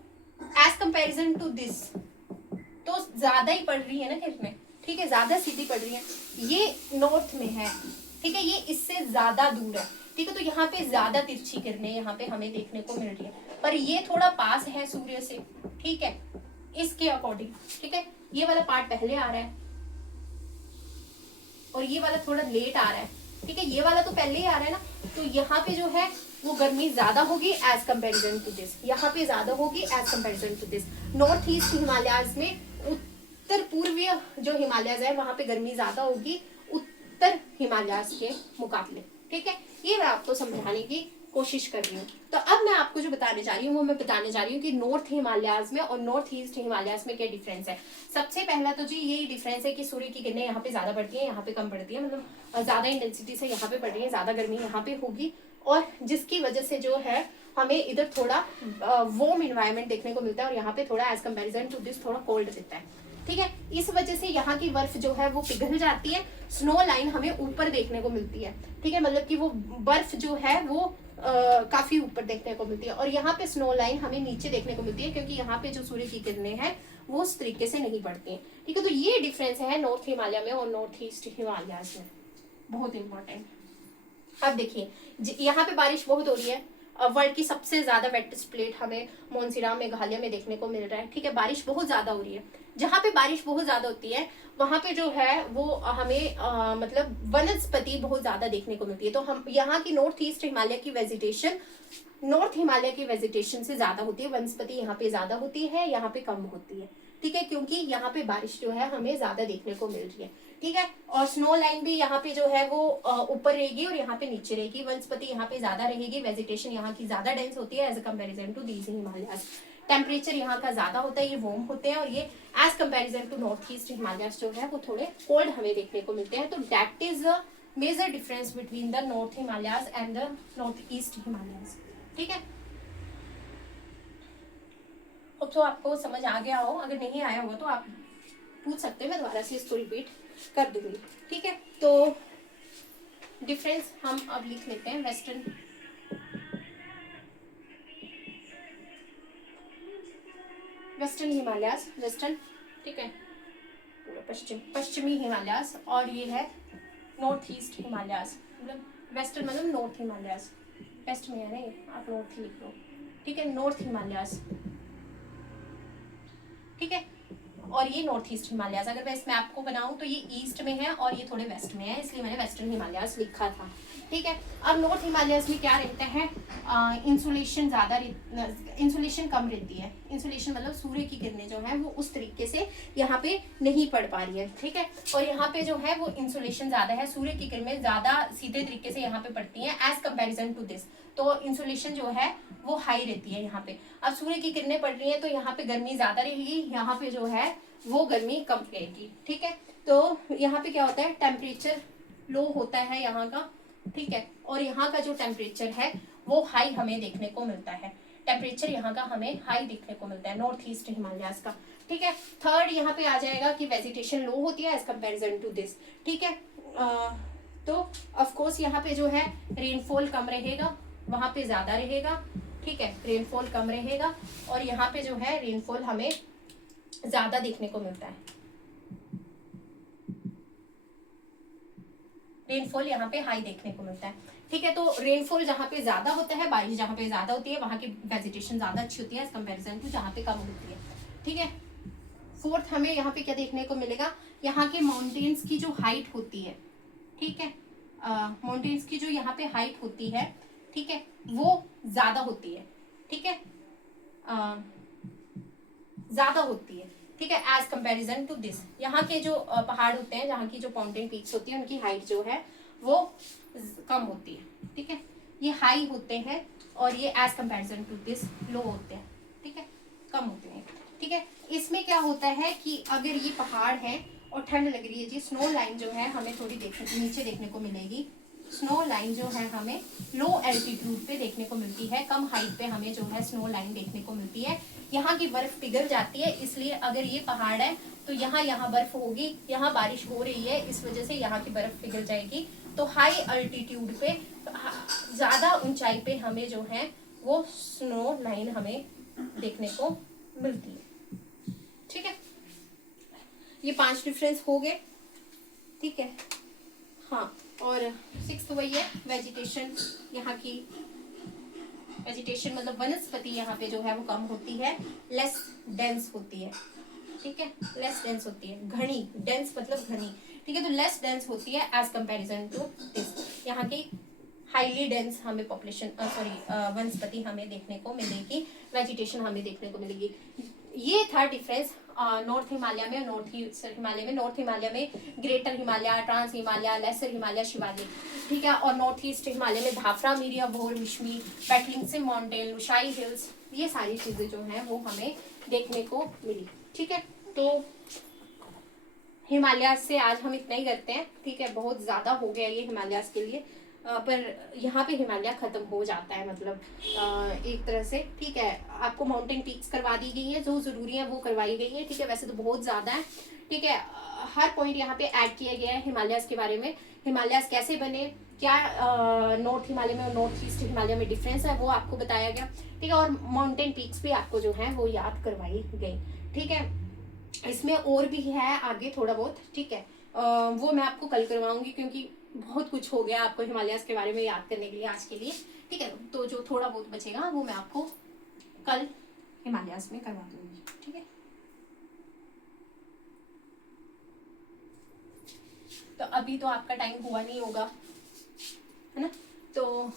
एज कंपेरिजन टू दिस तो ज्यादा ही पड़ रही है ना किरणें। ठीक है, ज्यादा सीधी पड़ रही है, ये नॉर्थ में है। ठीक है, ये इससे ज्यादा दूर है। ठीक है, तो यहाँ पे ज्यादा तिरछी किरणें यहाँ पे हमें देखने को मिल रही है, पर ये थोड़ा पास है सूर्य से। ठीक है, इसके अकॉर्डिंग। ठीक है, ये वाला पार्ट पहले आ रहा है और ये वाला थोड़ा लेट आ रहा है। ठीक है, ये वाला तो पहले ही आ रहा है ना, तो यहाँ पे जो है वो गर्मी ज्यादा होगी एज कंपेरिजन टू दिस, यहाँ पे ज्यादा होगी as comparison to this. North east Himalayas में, उत्तर पूर्वीय जो हिमालयाज है वहां पे गर्मी ज्यादा होगी उत्तर हिमालयाज के मुकाबले। ठीक है, ये मैं आपको समझाने की कोशिश कर रही हूँ। तो अब मैं आपको जो बताने जा रही हूँ वो मैं बताने जा रही हूँ कि नॉर्थ हिमालयाज में और नॉर्थ ईस्ट हिमालयाज में क्या डिफरेंस है। सबसे पहला तो जी यही डिफरेंस है कि सूर्य की किरणें यहाँ पे ज्यादा पड़ती है, यहाँ पे कम पड़ती है, मतलब ज्यादा इंटेंसिटी से यहाँ पे पड़ रही है, ज्यादा गर्मी यहाँ पे होगी, और जिसकी वजह से जो है हमें इधर थोड़ा वार्म इन्वायरमेंट देखने को मिलता है और यहाँ पे थोड़ा एज कंपेरिजन टू दिस थोड़ा कोल्ड देता है। ठीक है, इस वजह से यहाँ की बर्फ जो है वो पिघल जाती है, स्नो लाइन हमें ऊपर देखने को मिलती है। ठीक है, मतलब कि वो बर्फ जो है वो काफी ऊपर देखने को मिलती है, और यहाँ पे स्नो लाइन हमें नीचे देखने को मिलती है क्योंकि यहाँ पे जो सूर्य की किरणें हैं वो उस तरीके से नहीं पड़ती हैं। ठीक है, तो ये डिफरेंस है नॉर्थ हिमालय में और नॉर्थ ईस्ट हिमालयाज में, बहुत इंपॉर्टेंट। अब देखिए यहाँ पे बारिश बहुत हो रही है, वर्ल्ड की सबसे ज्यादा वेटेस्ट प्लेट हमें मोनसिराम मेघालय में देखने को मिल रहा है। ठीक है, बारिश बहुत ज्यादा हो रही है, जहाँ पे बारिश बहुत ज्यादा होती है वहां पे जो है वो हमें मतलब वनस्पति बहुत ज्यादा देखने को मिलती है। तो हम यहाँ की नॉर्थ ईस्ट हिमालय की वेजिटेशन नॉर्थ हिमालय की वेजिटेशन से ज्यादा होती है, वनस्पति यहाँ पे ज्यादा होती है, यहाँ पे कम होती है। ठीक है, क्योंकि यहाँ पे बारिश जो है हमें ज्यादा देखने को मिल रही है। ठीक है, और स्नो लाइन भी यहाँ पे जो है वो ऊपर रहेगी और यहाँ पे नीचे रहेगी, वनस्पति यहाँ पे ज्यादा रहेगी, वेजिटेशन यहाँ की ज्यादा डेंस होती है as a comparison to these Himalayas. Temperature यहाँ का ज्यादा होता है, ये वार्म होते हैं, और ये as comparison to north east Himalayas जो है वो थोड़े कोल्ड हमें देखने को मिलते हैं। तो that is a major difference between the north Himalayas and the north east Himalayas. ठीक है, अब तो आपको समझ आ गया हो, अगर नहीं आया होगा तो आप पूछ सकते हैं, मैं दोबारा से इसको रिपीट कर दूंगी। ठीक है, तो डिफरेंस हम अब लिख लेते हैं। वेस्टर्न हिमालयाज, वेस्टर्न, ठीक है, पूरा पश्चिमी हिमालयाज, और ये है नॉर्थ ईस्ट हिमालयाज, मतलब वेस्टर्न मतलब नॉर्थ हिमालयाज, वेस्ट में है ना ये, आप नॉर्थ लिख लो। ठीक है, नॉर्थ हिमालयाज। ठीक है, और ये नॉर्थ ईस्ट हिमालयाज। अगर मैं इस मैप को बनाऊं तो ये ईस्ट में है और ये थोड़े वेस्ट में है, इसलिए मैंने वेस्टर्न हिमालयाज लिखा था। ठीक है, अब नॉर्थ हिमालयाज में क्या रहता है, इंसुलेशन ज्यादा, इंसुलेशन कम रहती है। इंसुलेशन मतलब सूर्य की किरणें जो है वो उस तरीके से यहाँ पे नहीं पड़ पा रही है। ठीक है, और यहाँ पे जो है वो इंसुलेशन ज्यादा है, सूर्य की किरणें ज्यादा सीधे तरीके से यहाँ पे पड़ती हैं एज कंपेरिजन टू दिस, तो इंसुलेशन जो है वो हाई रहती है यहाँ पे। अब सूर्य की किरणें पड़ रही है तो यहाँ पे गर्मी ज्यादा रहेगी, यहाँ पे जो है वो गर्मी कम रहेगी। ठीक है, तो यहाँ पे क्या होता है, टेम्परेचर लो होता है यहाँ का। ठीक है, और यहाँ का जो टेम्परेचर है वो हाई हमें देखने को मिलता है। टेम्परेचर यहाँ का हमें हाई देखने को मिलता है नॉर्थ ईस्ट हिमालयाज का। ठीक है, थर्ड यहाँ पे आ जाएगा कि वेजिटेशन लो होती है एज कंपेरिजन टू दिस। ठीक है, तो ऑफ कोर्स यहाँ पे जो है रेनफॉल कम रहेगा, वहाँ पे ज़्यादा रहेगा। ठीक है, रेनफॉल कम रहेगा और यहाँ पे जो है रेनफॉल हमें ज़्यादा देखने को मिलता है। रेनफॉल यहाँ पे हाई देखने को मिलता है। ठीक है, तो रेनफॉल जहाँ पे ज्यादा होता है, बारिश जहाँ पे ज्यादा होती है, वहाँ की वेजिटेशन ज्यादा अच्छी होती है एज कंपेरिजन टू जहाँ पे कम होती है। ठीक है, फोर्थ हमें यहाँ पे क्या देखने को मिलेगा, यहाँ के माउंटेन्स की जो हाइट होती है, ठीक है, माउंटेन्स की जो यहाँ पे हाइट होती है, ठीक है, वो ज्यादा होती है। ठीक है, ज्यादा होती है। ठीक है, एज कंपेरिजन टू दिस, यहाँ के जो पहाड़ होते हैं, जहाँ की जो माउंटेन पीक्स होती है, उनकी हाइट जो है वो कम होती है। ठीक है, ये हाई होते हैं और ये as comparison to this low होते हैं। ठीक है, कम होते हैं। ठीक है, इसमें क्या होता है कि अगर ये पहाड़ है और ठंड लग रही है जी, स्नो लाइन जो है हमें थोड़ी नीचे देखने को मिलेगी। स्नो लाइन जो है हमें लो एल्टीट्यूड पे देखने को मिलती है, कम हाइट पे हमें जो है स्नो लाइन देखने को मिलती है। यहाँ की बर्फ पिघल जाती है, इसलिए अगर ये पहाड़ है तो यहाँ बर्फ होगी, यहाँ बारिश हो रही है, इस वजह से यहाँ की बर्फ पिघल जाएगी। तो हाई अल्टीट्यूड पे, ज्यादा ऊंचाई पे हमें जो है वो स्नो लाइन हमें देखने को मिलती है। ठीक है, ये 5 डिफरेंस हो गए। ठीक है, हाँ, और 6th वही है वेजिटेशन। यहाँ की वेजिटेशन मतलब वनस्पति यहाँ पे जो है वो कम होती है, लेस डेंस होती है। ठीक है, लेस डेंस होती है, घनी, डेंस मतलब घनी। ठीक है, तो लेस डेंस होती है एज कंपैरिजन टू दिस। यहाँ की हाईली डेंस हमें पॉपुलेशन वनस्पति हमें देखने को मिलेगी, वेजिटेशन हमें देखने को मिलेगी। ये था डिफरेंस नॉर्थ हिमालय में और नॉर्थ ईस्ट हिमालय में। नॉर्थ हिमालय में greater Himalaya, trans Himalaya, lesser Himalaya, Shivalik. ठीक है, और नॉर्थ ईस्ट हिमालय में धाफरा, मिरिया, भोर, मिश्मी, बैटलिंगसिम माउंटेन, लुशाई हिल्स, ये सारी चीजें जो हैं वो हमें देखने को मिली। ठीक है, तो हिमालय से आज हम इतना ही करते हैं। ठीक है, बहुत ज़्यादा हो गया ये हिमालयास के लिए, पर यहाँ पे हिमालय ख़त्म हो जाता है, मतलब एक तरह से। ठीक है, आपको माउंटेन पीक्स करवा दी गई है, जो ज़रूरी है वो करवाई गई है। ठीक है, वैसे तो बहुत ज़्यादा है। ठीक है, हर पॉइंट यहाँ पे ऐड किया गया है हिमालयास के बारे में। हिमालयास कैसे बने, क्या नॉर्थ हिमालय में और नॉर्थ ईस्ट हिमालय में डिफरेंस है, वो आपको बताया गया। ठीक है, और माउंटेन पीक्स भी आपको जो है वो याद करवाई गई। ठीक है, इसमें और भी है आगे थोड़ा बहुत। ठीक है, वो मैं आपको कल करवाऊंगी, क्योंकि बहुत कुछ हो गया आपको हिमालयास के बारे में याद करने के लिए आज के लिए। ठीक है, तो जो थोड़ा बहुत बचेगा वो मैं आपको कल हिमालयास में करवा दूंगी। ठीक है, तो अभी तो आपका टाइम हुआ नहीं होगा, है ना, तो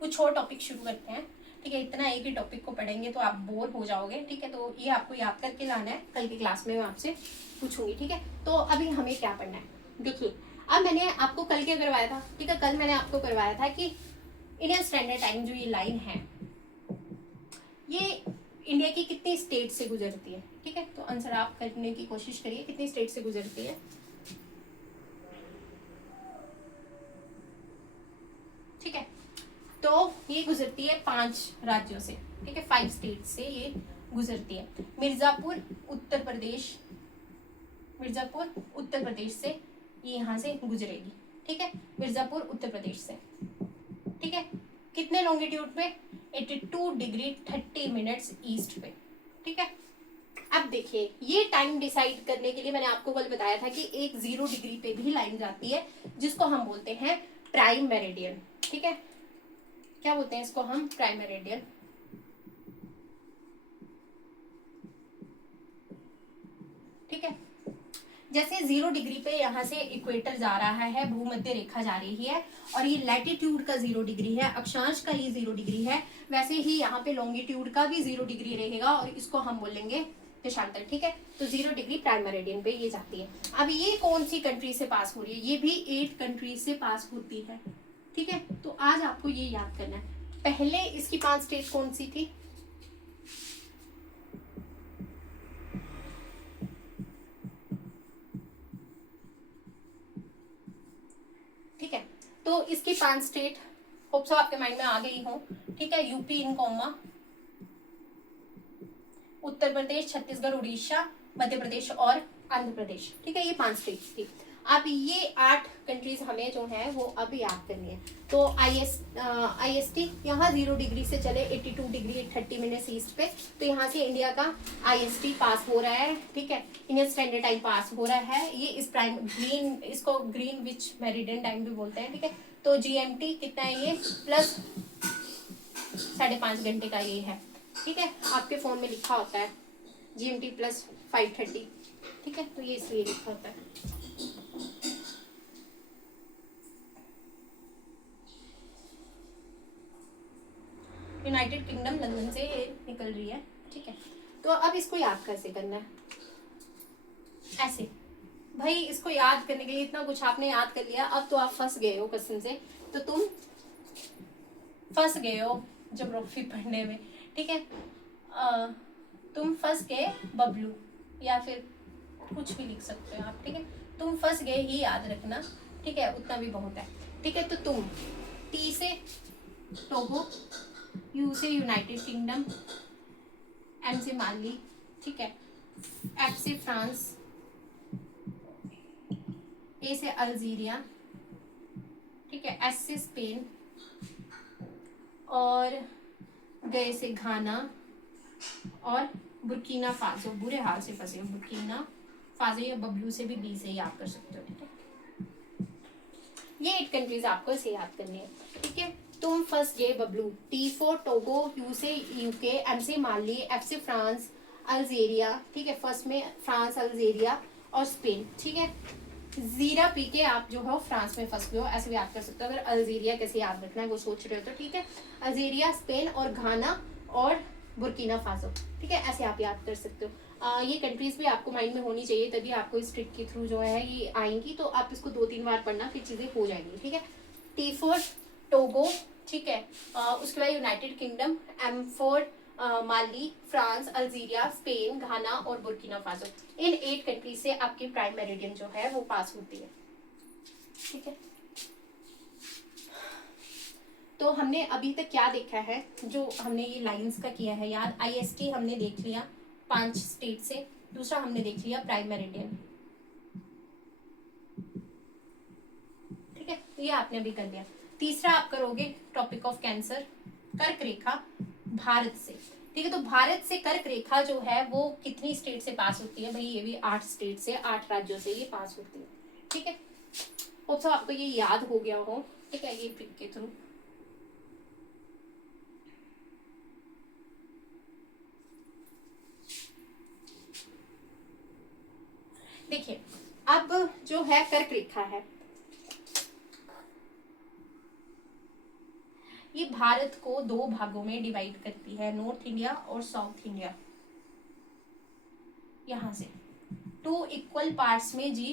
कुछ और टॉपिक शुरू करते हैं। ठीक है, इतना एक ही टॉपिक को पढ़ेंगे तो आप बोर हो जाओगे। ठीक है, तो ये आपको याद करके लाना है, कल की क्लास में मैं आपसे पूछूंगी। ठीक है, तो अभी हमें क्या पढ़ना है, देखिए, अब मैंने आपको कल क्या करवाया था। ठीक है, कल मैंने आपको करवाया था कि इंडियन स्टैंडर्ड टाइम जो ये लाइन है, ये इंडिया की कितनी स्टेट से गुजरती है। ठीक है, तो आंसर आप करने की कोशिश करिए, कितनी स्टेट से गुजरती है। ठीक है, तो ये गुजरती है 5 राज्यों से। ठीक है, 5 स्टेट से ये गुजरती है। मिर्जापुर उत्तर प्रदेश, मिर्जापुर उत्तर प्रदेश से ये यहाँ से गुजरेगी। ठीक है, मिर्जापुर उत्तर प्रदेश से। ठीक है, कितने लॉन्गिट्यूड पे, 82 डिग्री 30 मिनट्स ईस्ट पे। ठीक है, अब देखिए, ये टाइम डिसाइड करने के लिए मैंने आपको कल बताया था कि एक 0 डिग्री पे भी लाइन जाती है, जिसको हम बोलते हैं प्राइम मेरिडियन। ठीक है, क्या बोलते हैं इसको हम, प्राइम मेरिडियन। ठीक है, जैसे 0 डिग्री पे यहाँ से इक्वेटर जा रहा है, भूमध्य रेखा जा रही है, और ये लैटिट्यूड का 0 डिग्री है, अक्षांश का ये 0 डिग्री है, वैसे ही यहाँ पे लॉन्गिट्यूड का भी 0 डिग्री रहेगा, और इसको हम बोलेंगे देशांतर। ठीक है, तो 0 डिग्री प्राइम मेरिडियन पे ये जाती है। अब ये कौन सी कंट्री से पास हो रही है, ये भी 8 कंट्री से पास होती है। ठीक है, तो आज आपको ये याद करना है। पहले इसकी 5 स्टेट कौन सी थी, ठीक है, तो इसकी 5 स्टेट होप सो आपके माइंड में आ गई हो। ठीक है, UP in comma, Uttar Pradesh, Chhattisgarh, Orissa, Madhya Pradesh और आंध्र प्रदेश। ठीक है, ये 5 स्टेट्स थी। अब ये 8 कंट्रीज हमें जो है वो अब याद करनी है। तो IST यहाँ 0 डिग्री से चले 82 डिग्री 30 मिनट्स ईस्ट पे, तो यहाँ से इंडिया का IST पास हो रहा है। ठीक है, इंडियन स्टैंडर्ड टाइम पास हो रहा है। ये इस प्राइम ग्रीन, इसको ग्रीन विच मेरिडियन टाइम भी बोलते हैं। ठीक है, तो GMT कितना है ये, प्लस 5.5 घंटे का ये है। ठीक है, आपके फोन में लिखा होता है GMT प्लस 5:30। ठीक है, तो ये इसलिए लिखा होता है। यूनाइटेड किंगडम लंदन से निकल रही है। ठीक है, तो अब इसको याद कैसे करना है, ऐसे भाई इसको याद करने के लिए इतना कुछ आपने याद कर लिया, अब तो आप फंस गए हो कसम से। तो तुम फंस गए हो ज्योग्राफी पढ़ने में। ठीक है, तुम फंस गए बबलू, या फिर कुछ भी लिख सकते हो आप। ठीक है, तुम फंस गए ही याद रखना। ठीक है, उतना भी बहुत है। ठीक है, तो तुम T से टोगो, U से यूनाइटेड किंगडम, M से माली, ठीक है, F से फ्रांस, A से अल्जीरिया, ठीक है, S से स्पेन, और गए से घाना, और बुर्किना फासो। बुरे हाल से फंसे हो, बुर्किना फासो, या बबलू से भी B से याद कर सकते हो। ठीक है, ये 8 कंट्रीज आपको इसे याद करनी है। ठीक है, तुम फंस गए Bablu, T for Togo, U से UK, M से माली, F से फ्रांस, अल्जीरिया। ठीक है, फर्स्ट में फ्रांस, अल्जीरिया और स्पेन। ठीक है, जीरा पी के आप जो हो फ्रांस में फंस गए हो, ऐसे भी याद कर सकते हो। अगर अल्जीरिया कैसे याद रखना है वो सोच रहे हो तो ठीक है, अल्जीरिया, स्पेन और घाना और बुर्किना फासो। ठीक है, ऐसे आप याद कर सकते हो। ये कंट्रीज भी आपको माइंड में होनी चाहिए, तभी आपको इस ट्रिक के थ्रू जो है ये आएंगी। तो आप इसको 2-3 बार पढ़ना, फिर चीज़ें हो जाएंगी। ठीक है, T फॉर टोगो, ठीक है, उसके बाद United Kingdom, M for Mali, France, Algeria, Spain, Ghana और बुर्किना फासो। इन 8 कंट्रीज से आपकी प्राइम मेरिडियन जो है वो पास होती है। ठीक है, तो हमने अभी तक क्या देखा है, जो हमने ये लाइंस का किया है याद। IST हमने देख लिया 5 स्टेट से, दूसरा हमने देख लिया प्राइम मेरिडियन। ठीक है, ये आपने अभी कर लिया। तीसरा आप करोगे टॉपिक ऑफ कैंसर, कर्क रेखा भारत से। ठीक है, तो भारत से कर्क रेखा जो है वो कितनी स्टेट से पास होती है भाई, ये भी 8 स्टेट से, 8 राज्यों से ये पास होती है। ठीक है, होप सो आपको ये याद हो गया हो। ठीक है, ये ट्रिक के थ्रू। देखिए, अब जो है कर्क रेखा है, ये भारत को 2 भागों में डिवाइड करती है, नॉर्थ इंडिया और साउथ इंडिया। यहाँ से 2 इक्वल पार्ट्स में जी,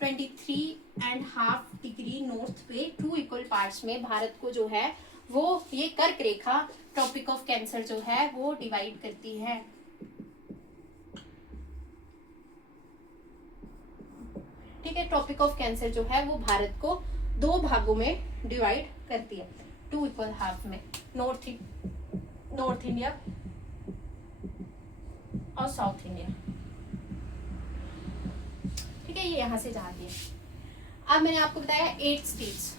23.5 डिग्री नॉर्थ पे 2 इक्वल पार्ट्स में भारत को जो है वो ये कर्क रेखा ट्रॉपिक ऑफ कैंसर जो है वो डिवाइड करती है। ठीक है, ट्रॉपिक ऑफ कैंसर जो है वो भारत को 2 भागों में डिवाइड करती है, 2 इक्वल हाफ में, नॉर्थ इंडिया और साउथ इंडिया। ठीक है, ये यहां से जाती है। अब मैंने आपको बताया 8 स्टेट्स।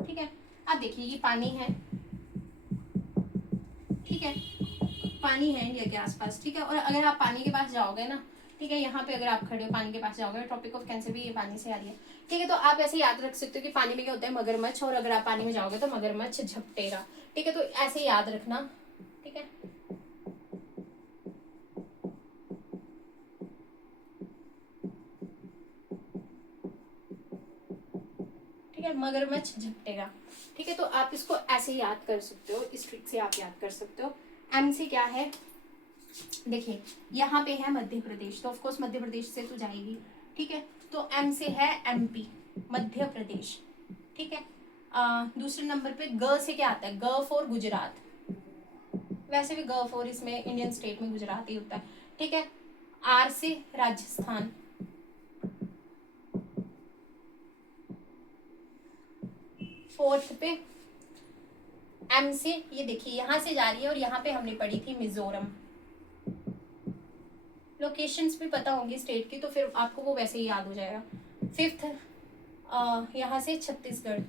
ठीक है, अब देखिए ये पानी है। ठीक है, पानी है इंडिया के आसपास। ठीक है, और अगर आप पानी के पास जाओगे ना, ठीक है, यहाँ पे अगर आप खड़े हो पानी के पास जाओगे, ट्रॉपिक ऑफ कैंसर भी ये पानी से आ रही है। ठीक है, तो आप ऐसे याद रख सकते हो कि पानी में क्या होता है, मगरमच्छ, और अगर आप पानी में जाओगे तो मगरमच्छ झपटेगा। ठीक है, तो ऐसे याद रखना। ठीक है, ठीक है, मगरमच्छ झपटेगा। ठीक है, तो आप इसको ऐसे याद कर सकते हो, इस ट्रिक से आप याद कर सकते हो। M से क्या है, देखिए यहाँ पे है मध्य प्रदेश, तो ऑफकोर्स मध्य प्रदेश से तो जाएगी। ठीक है, तो M से है MP, मध्य प्रदेश। ठीक है, दूसरे नंबर पे ग से क्या आता है, ग फॉर गुजरात। वैसे भी ग फॉर इसमें इंडियन स्टेट में गुजरात ही होता है। ठीक है, R से राजस्थान। फोर्थ पे एम से, ये देखिए यहाँ से जा रही है और यहाँ पे हमने पढ़ी थी मिजोरम। लोकेशंस भी पता होंगी स्टेट की तो फिर आपको वो वैसे ही याद हो जाएगा। फिफ्थ यहाँ से छत्तीसगढ़,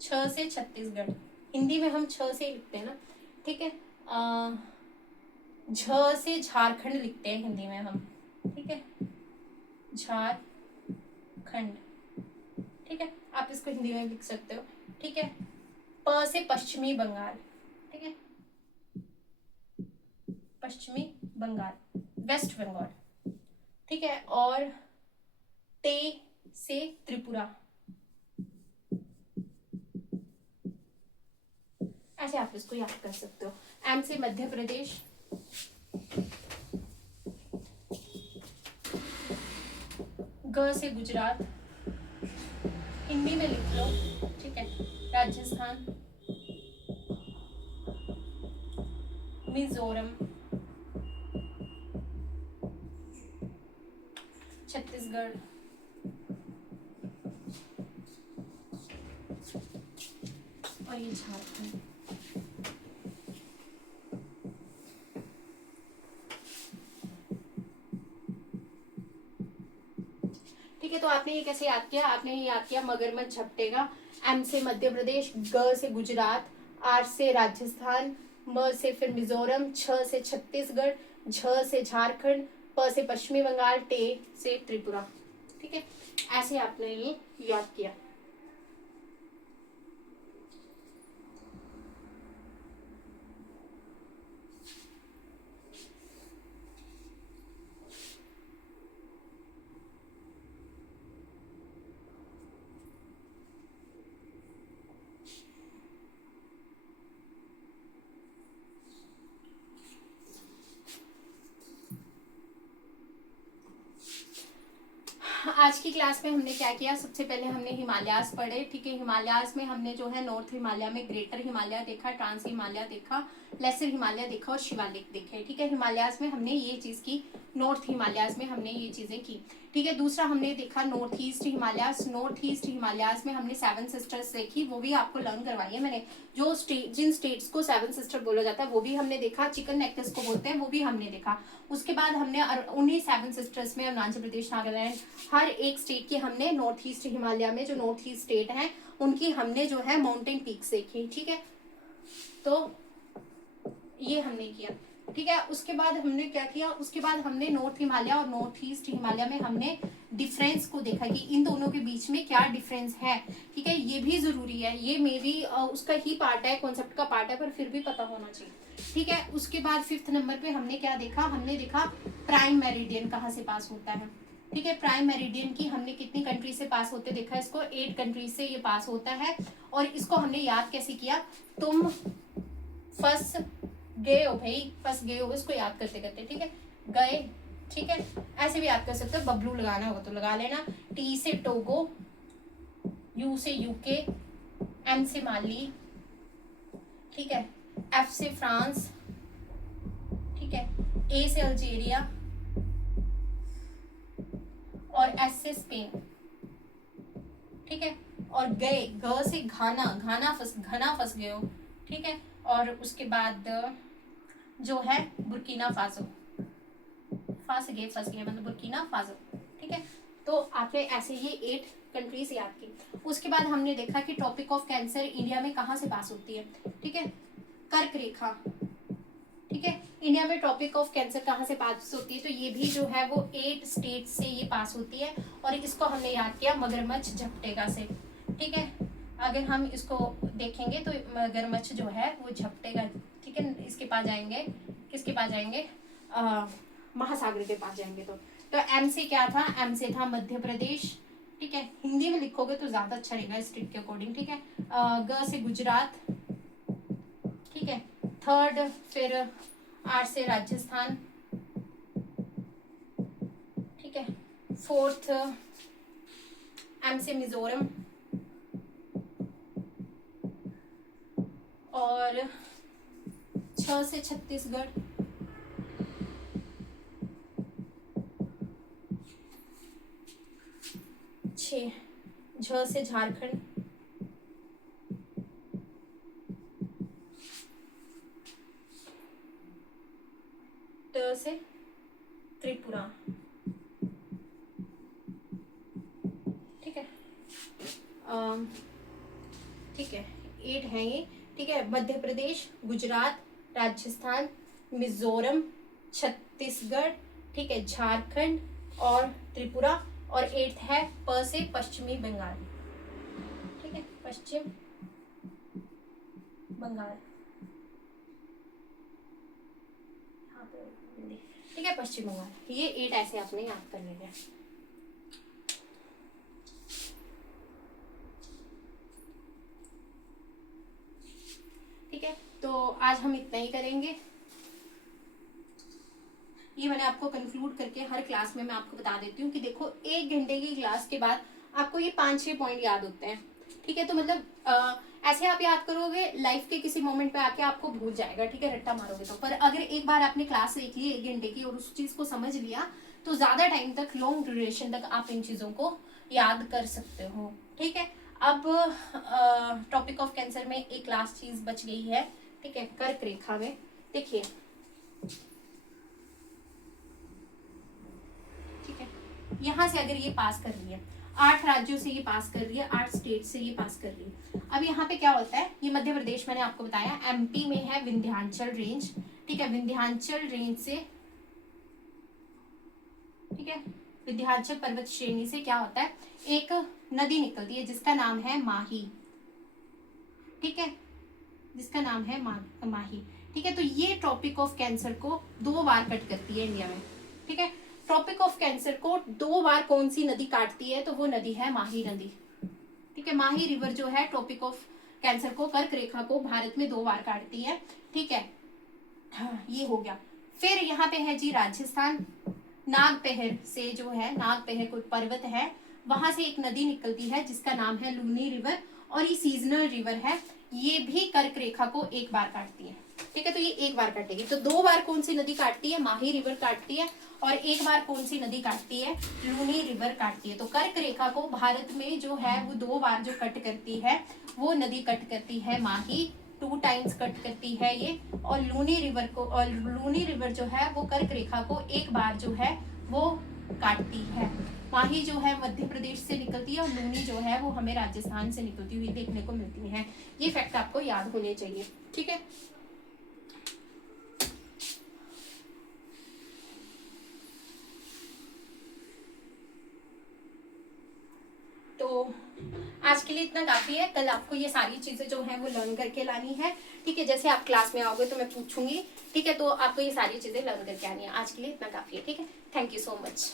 6 से छत्तीसगढ़, हिंदी में हम 6 से लिखते हैं ना, ठीक है। झ से झारखंड लिखते हैं हिंदी में हम, ठीक है, झारखंड, ठीक है, आप इसको हिंदी में लिख सकते हो, ठीक है। प से पश्चिमी बंगाल, ठीक है, पश्चिमी बंगाल, वेस्ट बंगाल, ठीक है। और ते से त्रिपुरा, ऐसे आप इसको याद कर सकते हो। एम से मध्य प्रदेश, ग से गुजरात, हिंदी में लिख लो, ठीक है, राजस्थान, मिजोरम, छत्तीसगढ़, और ये झारखंड। ठीक है, तो आपने ये कैसे याद किया? आपने ये याद किया मगरमच्छ झपटेगा। एम से मध्य प्रदेश, ग से गुजरात, आर से राजस्थान, म से फिर मिजोरम, छ से छत्तीसगढ़, झ से झारखंड, प से पश्चिमी बंगाल, टे से त्रिपुरा, ठीक है, ऐसे आपने ये याद किया। आज की क्लास में हमने क्या किया? सबसे पहले हमने हिमालयास पढ़े, ठीक है। हिमालयास में हमने जो है नॉर्थ हिमालय में ग्रेटर हिमालय देखा, ट्रांस हिमालय देखा, लेसर हिमालय देखा और शिवालिक देखे, ठीक है। हिमालयास में हमने ये चीज की, नॉर्थ हिमालयास में हमने ये चीजें की, ठीक है। दूसरा हमने देखा north east Himalayas. North east Himalayas में हमने 7 सिस्टर्स देखी, वो भी आपको लर्न करवाई है मैंने। जो जिन स्टेट्स को 7 सिस्टर बोला जाता है वो भी हमने देखा, चिकन नेक को बोलते हैं वो भी हमने देखा। उसके बाद हमने उन्हीं 7 सिस्टर्स में अरुणाचल प्रदेश, नागालैंड, हर एक स्टेट की हमने नॉर्थ ईस्ट हिमालय में जो नॉर्थ ईस्ट स्टेट है उनकी हमने जो है माउंटेन पीक्स देखी, ठीक है। तो ये हमने किया, ठीक है। उसके बाद हमने क्या किया? उसके बाद हमने नॉर्थ हिमालय और नॉर्थ ईस्ट हिमालय में हमने डिफरेंस को देखा कि इन दोनों के बीच में क्या डिफरेंस है, ठीक है। ये भी जरूरी है, ये मे भी उसका ही पार्ट है, कॉन्सेप्ट का पार्ट है, पर फिर भी पता होना चाहिए, ठीक है। उसके बाद 5th नंबर पे हमने क्या देखा? हमने देखा प्राइम मेरिडियन कहाँ से पास होता है, ठीक है। प्राइम मेरिडियन की हमने कितनी कंट्री से पास होते देखा, इसको 8 कंट्रीज से ये पास होता है। और इसको हमने याद कैसे किया? तुम फंस गए हो भाई, फंस गए हो, इसको याद करते करते, ठीक है, गए, ठीक है। ऐसे भी याद कर सकते हो, बबलू लगाना होगा तो लगा लेना। टी से टोगो, यू से यूके, एम से माली, ठीक है, एफ से फ्रांस, ठीक है, ए से अल्जीरिया और एस से स्पेन, ठीक है। और गए, ग से घाना, घना फंस गए हो, ठीक है। और उसके बाद जो है बुर्किना फासो, फंस गए मतलब बुर्किना फासो, ठीक है। तो आपने ऐसे ये 8 कंट्रीज याद की। उसके बाद हमने देखा कि ट्रॉपिक ऑफ कैंसर इंडिया में कहाँ से पास होती है, ठीक है, कर्क रेखा, ठीक है। इंडिया में ट्रॉपिक ऑफ कैंसर कहाँ से पास होती है? तो ये भी जो है वो 8 स्टेट से ये पास होती है। और इसको हमने याद किया मगरमच्छ झपटेगा से, ठीक है। अगर हम इसको देखेंगे तो मगरमच्छ जो है वो झपटेगा, ठीक है। इसके पास जाएंगे, किसके पास जाएंगे? महासागर के पास जाएंगे। तो एम से क्या था? एम से था मध्य प्रदेश, ठीक है। हिंदी में लिखोगे तो ज्यादा अच्छा रहेगा स्टेट के अकॉर्डिंग, ठीक है। ग से गुजरात, ठीक है। थर्ड फिर आर से राजस्थान, ठीक है। फोर्थ एम से मिजोरम और 6 से छत्तीसगढ़, झ से झारखंड, त से त्रिपुरा, ठीक है। ठीक है, 8 है ये, ठीक है। मध्य प्रदेश, गुजरात, राजस्थान, मिजोरम, छत्तीसगढ़, ठीक है, झारखंड और त्रिपुरा। और 8 है प से पश्चिमी बंगाल, ठीक है, पश्चिम बंगाल, यहाँ पे हिंदी, ठीक है, पश्चिम बंगाल। ये 8 ऐसे आपने याद कर लेंगे। ठीक है, तो आज हम इतना ही करेंगे। ये मैंने आपको कंक्लूड करके हर क्लास में मैं आपको बता देती हूँ कि देखो 1 घंटे की क्लास के बाद आपको ये 5-6 पॉइंट याद होते हैं, ठीक है। तो मतलब ऐसे आप याद करोगे, लाइफ के किसी मोमेंट पे आके आपको भूल जाएगा, ठीक है, रट्टा मारोगे तो। पर अगर एक बार आपने क्लास देख ली 1 घंटे की और उस चीज को समझ लिया तो ज्यादा टाइम तक, लॉन्ग ड्यूरेशन तक आप इन चीजों को याद कर सकते हो, ठीक है। अब टॉपिक ऑफ कैंसर में एक लास्ट चीज बच गई है, ठीक है, कर्क रेखा में। देखिए, ठीक है, यहां से अगर ये पास कर रही है, 8 राज्यों से ये पास कर रही है, 8 स्टेट से ये पास कर रही है। अब यहाँ पे क्या होता है, ये मध्य प्रदेश मैंने आपको बताया, एमपी में है विंध्याचल रेंज, ठीक है, विंध्याचल रेंज से, ठीक है, विंध्याचल पर्वत श्रेणी से क्या होता है, एक नदी निकलती है जिसका नाम है माही, ठीक है, जिसका नाम है माही, ठीक है। तो ये ट्रॉपिक ऑफ कैंसर को 2 बार कट करती है इंडिया में, ठीक है। ट्रॉपिक ऑफ कैंसर को 2 बार कौन सी नदी काटती है, तो वो नदी है माही नदी, ठीक है। माही रिवर जो है ट्रॉपिक ऑफ कैंसर को, कर्क रेखा को भारत में 2 बार काटती है, ठीक है। हाँ, ये हो गया। फिर यहाँ पे है जी राजस्थान, नागपहर से जो है, नागपहर कोई पर्वत है, वहां से एक नदी निकलती है जिसका नाम है लूनी रिवर, और ये सीजनल रिवर है, ये भी कर्क रेखा को 1 बार काटती है, ठीक है। तो ये 1 बार काटेगी, तो 2 बार कौन सी नदी काटती है, माही रिवर काटती है, और 1 बार कौन सी नदी काटती है, लूनी रिवर काटती है। तो कर्क रेखा को भारत में जो है वो 2 बार जो कट करती है, वो नदी कट करती है माही, 2 टाइम्स कट करती है ये। और लूनी रिवर को, और लूनी रिवर जो है वो कर्क रेखा को 1 बार जो है वो काटती है। माही जो है मध्य प्रदेश से निकलती है, और लूनी जो है वो हमें राजस्थान से निकलती हुई देखने को मिलती है। ये फैक्ट आपको याद होने चाहिए, ठीक है। तो आज के लिए इतना काफी है, कल आपको ये सारी चीजें जो है वो लर्न करके लानी है, ठीक है। जैसे आप क्लास में आओगे तो मैं पूछूंगी, ठीक है, तो आपको ये सारी चीजें लर्न करके आनी है। आज के लिए इतना काफी है, ठीक है। Thank you so much.